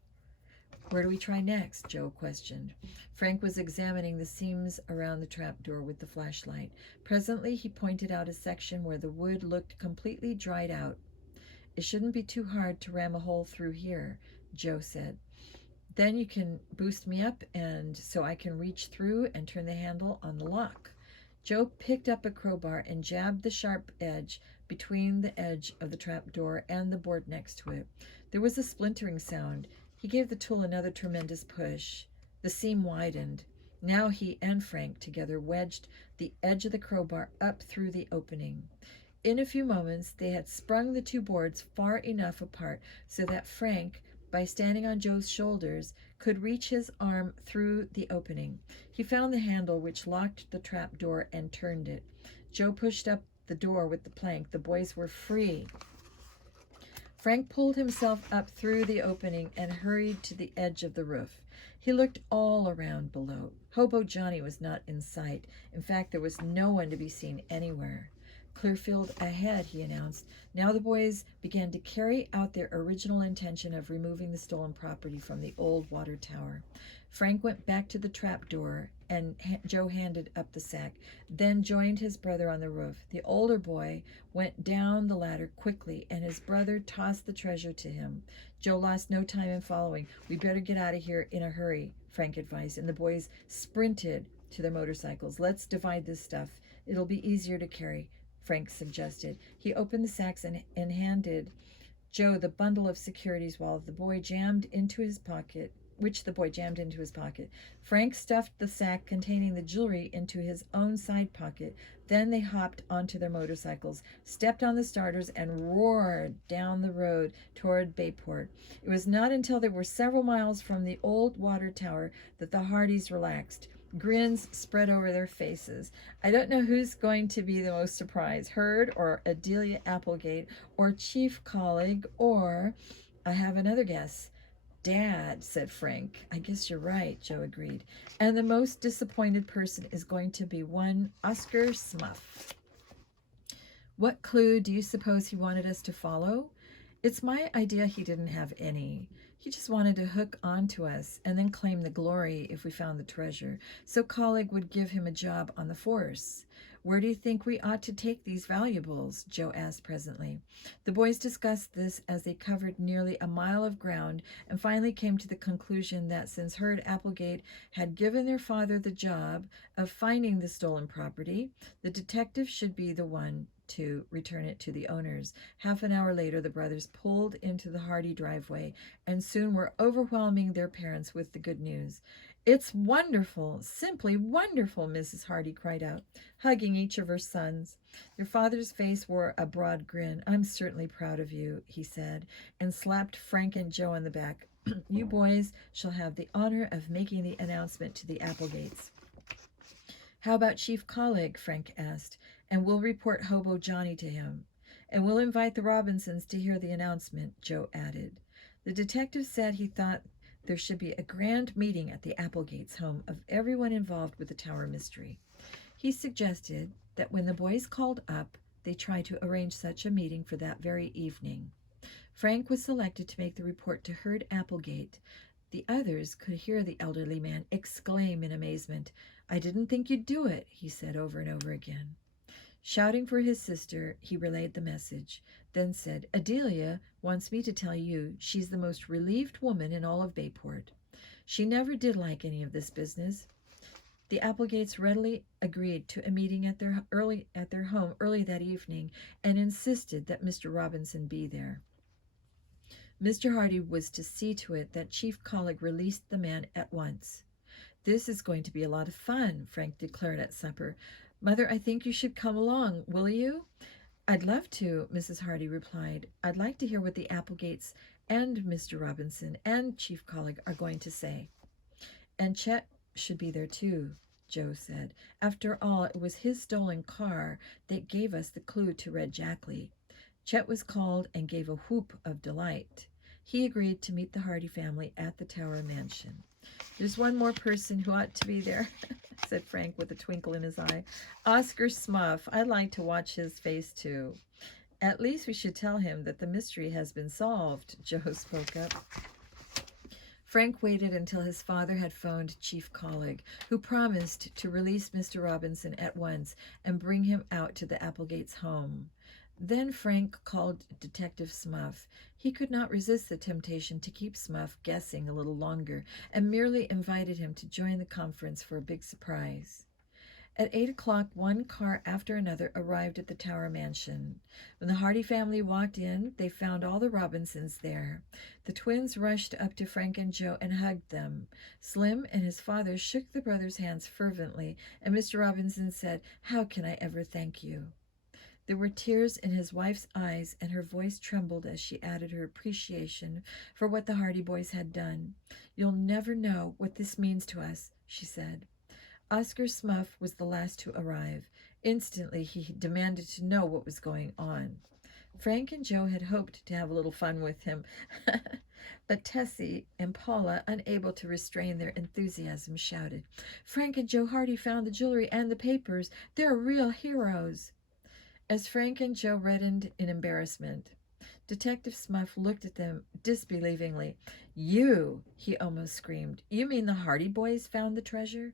"Where do we try next?" Joe questioned. Frank was examining the seams around the trapdoor with the flashlight. Presently, he pointed out a section where the wood looked completely dried out. "It shouldn't be too hard to ram a hole through here," Joe said. "Then you can boost me up and so I can reach through and turn the handle on the lock." Joe picked up a crowbar and jabbed the sharp edge between the edge of the trapdoor and the board next to it. There was a splintering sound. He gave the tool another tremendous push. The seam widened. Now he and Frank together wedged the edge of the crowbar up through the opening. In a few moments they had sprung the two boards far enough apart so that Frank, by standing on Joe's shoulders, could reach his arm through the opening. He found the handle which locked the trap door and turned it. Joe pushed up the door with the plank. The boys were free. Frank pulled himself up through the opening and hurried to the edge of the roof. He looked all around below. Hobo Johnny was not in sight. In fact, there was no one to be seen anywhere. "Clear field ahead," he announced. Now the boys began to carry out their original intention of removing the stolen property from the old water tower. Frank went back to the trap door, and Joe handed up the sack, then joined his brother on the roof. The older boy went down the ladder quickly, and his brother tossed the treasure to him. Joe lost no time in following. "We better get out of here in a hurry," Frank advised, and the boys sprinted to their motorcycles. "Let's divide this stuff. It'll be easier to carry," Frank suggested. He opened the sacks and handed Joe the bundle of securities which the boy jammed into his pocket. Frank stuffed the sack containing the jewelry into his own side pocket. Then they hopped onto their motorcycles, stepped on the starters, and roared down the road toward Bayport. It was not until they were several miles from the old water tower that the Hardys relaxed. Grins spread over their faces. I don't know who's going to be the most surprised, Hurd or Adelia Applegate or Chief Colleague, or I have another guess. Dad, said Frank. I guess you're right, Joe agreed. And the most disappointed person is going to be one Oscar Smuff. What clue do you suppose he wanted us to follow? It's my idea he didn't have any. He just wanted to hook onto us and then claim the glory if we found the treasure, so Colleague would give him a job on the force. Where do you think we ought to take these valuables? Joe asked presently. The boys discussed this as they covered nearly a mile of ground and finally came to the conclusion that since Hurd Applegate had given their father the job of finding the stolen property, the detective should be the one to return it to the owners. Half an hour later, the brothers pulled into the Hardy driveway and soon were overwhelming their parents with the good news. It's wonderful, simply wonderful, Mrs. Hardy cried out, hugging each of her sons. Their father's face wore a broad grin. I'm certainly proud of you, he said, and slapped Frank and Joe on the back. You boys shall have the honor of making the announcement to the Applegates. How about Chief Colleague? Frank asked, and we'll report Hobo Johnny to him. And we'll invite the Robinsons to hear the announcement, Joe added. The detective said he thought there should be a grand meeting at the Applegates' home of everyone involved with the Tower mystery. He suggested that when the boys called up, they try to arrange such a meeting for that very evening. Frank was selected to make the report to Hurd Applegate. The others could hear the elderly man exclaim in amazement. I didn't think you'd do it, he said over and over again. Shouting for his sister, he relayed the message, then said, Adelia wants me to tell you she's the most relieved woman in all of Bayport. She never did like any of this business. The Applegates readily agreed to a meeting at their home early that evening and insisted that Mr. Robinson be there. Mr. Hardy was to see to it that Chief Colleague released the man at once. This is going to be a lot of fun, Frank declared at supper. Mother, I think you should come along, will you? I'd love to, Mrs. Hardy replied. I'd like to hear what the Applegates and Mr. Robinson and Chief Colleague are going to say. And Chet should be there too, Joe said. After all, it was his stolen car that gave us the clue to Red Jackley. Chet was called and gave a whoop of delight. He agreed to meet the Hardy family at the Tower Mansion. There's one more person who ought to be there, said Frank with a twinkle in his eye. Oscar Smuff. I'd like to watch his face, too. At least we should tell him that the mystery has been solved, Joe spoke up. Frank waited until his father had phoned Chief Colleague, who promised to release Mr. Robinson at once and bring him out to the Applegates' home. Then Frank called Detective Smuff. He could not resist the temptation to keep Smuff guessing a little longer and merely invited him to join the conference for a big surprise. At 8 o'clock, one car after another arrived at the Tower Mansion. When the Hardy family walked in, they found all the Robinsons there. The twins rushed up to Frank and Joe and hugged them. Slim and his father shook the brothers' hands fervently, and Mr. Robinson said, How can I ever thank you? There were tears in his wife's eyes, and her voice trembled as she added her appreciation for what the Hardy boys had done. You'll never know what this means to us, she said. Oscar Smuff was the last to arrive. Instantly, he demanded to know what was going on. Frank and Joe had hoped to have a little fun with him, but Tessie and Paula, unable to restrain their enthusiasm, shouted, Frank and Joe Hardy found the jewelry and the papers. They're real heroes. As Frank and Joe reddened in embarrassment, Detective Smuff looked at them disbelievingly. You, he almost screamed. You mean the Hardy boys found the treasure?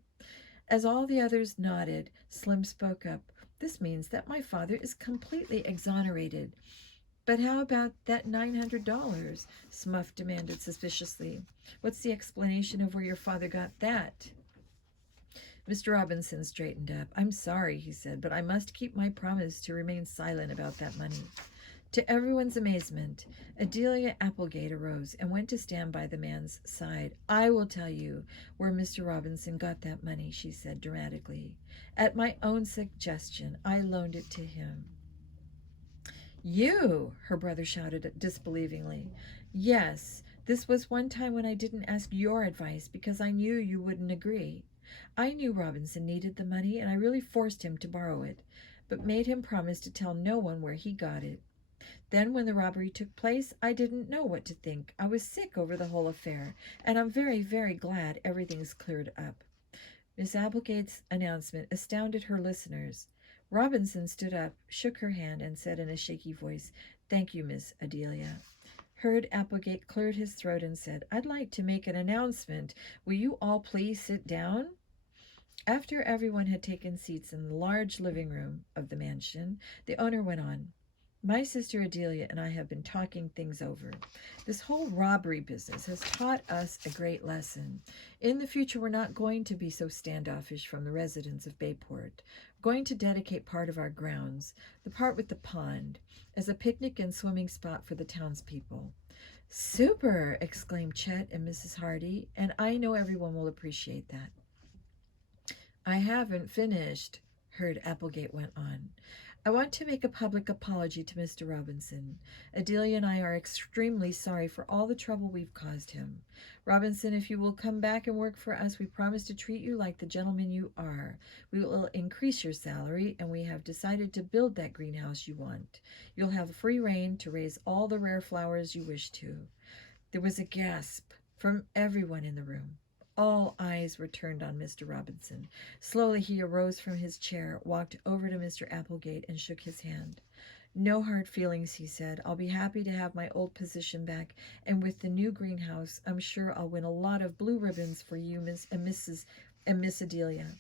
As all the others nodded, Slim spoke up. This means that my father is completely exonerated. But how about that $900? Smuff demanded suspiciously. What's the explanation of where your father got that? Mr. Robinson straightened up. I'm sorry, he said, but I must keep my promise to remain silent about that money. To everyone's amazement, Adelia Applegate arose and went to stand by the man's side. I will tell you where Mr. Robinson got that money, she said dramatically. At my own suggestion, I loaned it to him. You, her brother shouted disbelievingly. Yes, this was one time when I didn't ask your advice because I knew you wouldn't agree. I knew Robinson needed the money, and I really forced him to borrow it, but made him promise to tell no one where he got it. Then when the robbery took place, I didn't know what to think. I was sick over the whole affair, and I'm very, very glad everything's cleared up. Miss Applegate's announcement astounded her listeners. Robinson stood up, shook her hand, and said in a shaky voice, Thank you, Miss Adelia. Herd Applegate cleared his throat and said, "I'd like to make an announcement. Will you all please sit down?" After everyone had taken seats in the large living room of the mansion, the owner went on. "My sister Adelia and I have been talking things over. This whole robbery business has taught us a great lesson. In the future, we're not going to be so standoffish from the residents of Bayport. We're going to dedicate part of our grounds, the part with the pond, as a picnic and swimming spot for the townspeople." "Super!" exclaimed Chet and Mrs. Hardy, "and I know everyone will appreciate that." "I haven't finished," Herd Applegate went on. "I want to make a public apology to Mr. Robinson. Adelia and I are extremely sorry for all the trouble we've caused him. Robinson, if you will come back and work for us, we promise to treat you like the gentleman you are. We will increase your salary, and we have decided to build that greenhouse you want. You'll have free rein to raise all the rare flowers you wish to." There was a gasp from everyone in the room. All eyes were turned on Mr. Robinson. Slowly he arose from his chair, walked over to Mr. Applegate, and shook his hand. "No hard feelings," he said. "I'll be happy to have my old position back, and with the new greenhouse, I'm sure I'll win a lot of blue ribbons for you, Miss Adelia."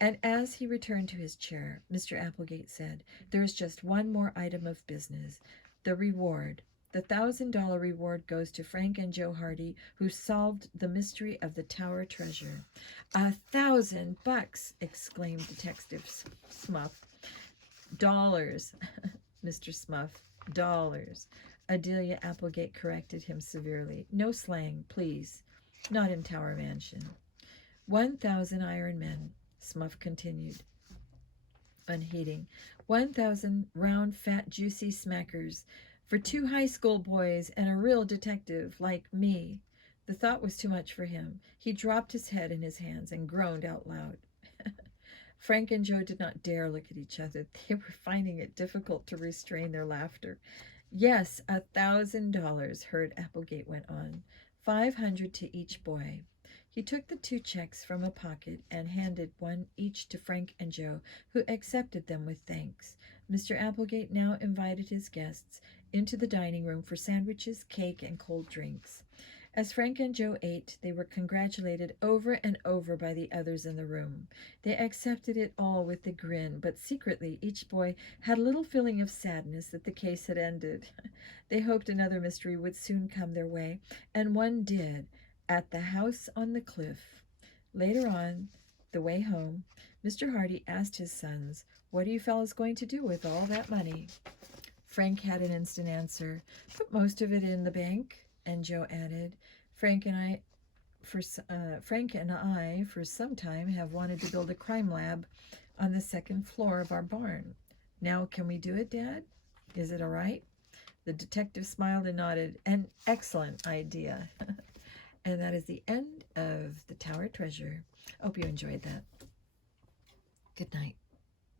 And as he returned to his chair, Mr. Applegate said, "There is just one more item of business. The reward. The $1,000 reward goes to Frank and Joe Hardy, who solved the mystery of the tower treasure." $1,000! exclaimed Detective Smuff. "Dollars, Mr. Smuff, dollars." Adelia Applegate corrected him severely. "No slang, please. Not in Tower Mansion." 1,000 iron men, Smuff continued, unheeding. 1,000 round, fat, juicy smackers for 2 high school boys and a real detective like me. The thought was too much for him. He dropped his head in his hands and groaned out loud. Frank and Joe did not dare look at each other. They were finding it difficult to restrain their laughter. "Yes, $1,000, Herd Applegate went on. 500 to each boy." He took the 2 checks from a pocket and handed one each to Frank and Joe, who accepted them with thanks. Mr. Applegate now invited his guests into the dining room for sandwiches, cake, and cold drinks. As Frank and Joe ate, they were congratulated over and over by the others in the room. They accepted it all with a grin, but secretly each boy had a little feeling of sadness that the case had ended. They hoped another mystery would soon come their way, and one did, at the house on the cliff. Later on, the way home, Mr. Hardy asked his sons, "What are you fellows going to do with all that money?" Frank had an instant answer. "Put most of it in the bank." And Joe added, Frank and I, for some time, have wanted to build a crime lab on the 2nd floor of our barn. Now can we do it, Dad? Is it all right?" The detective smiled and nodded. "An excellent idea." And that is the end of The Tower Treasure. Hope you enjoyed that. Good night.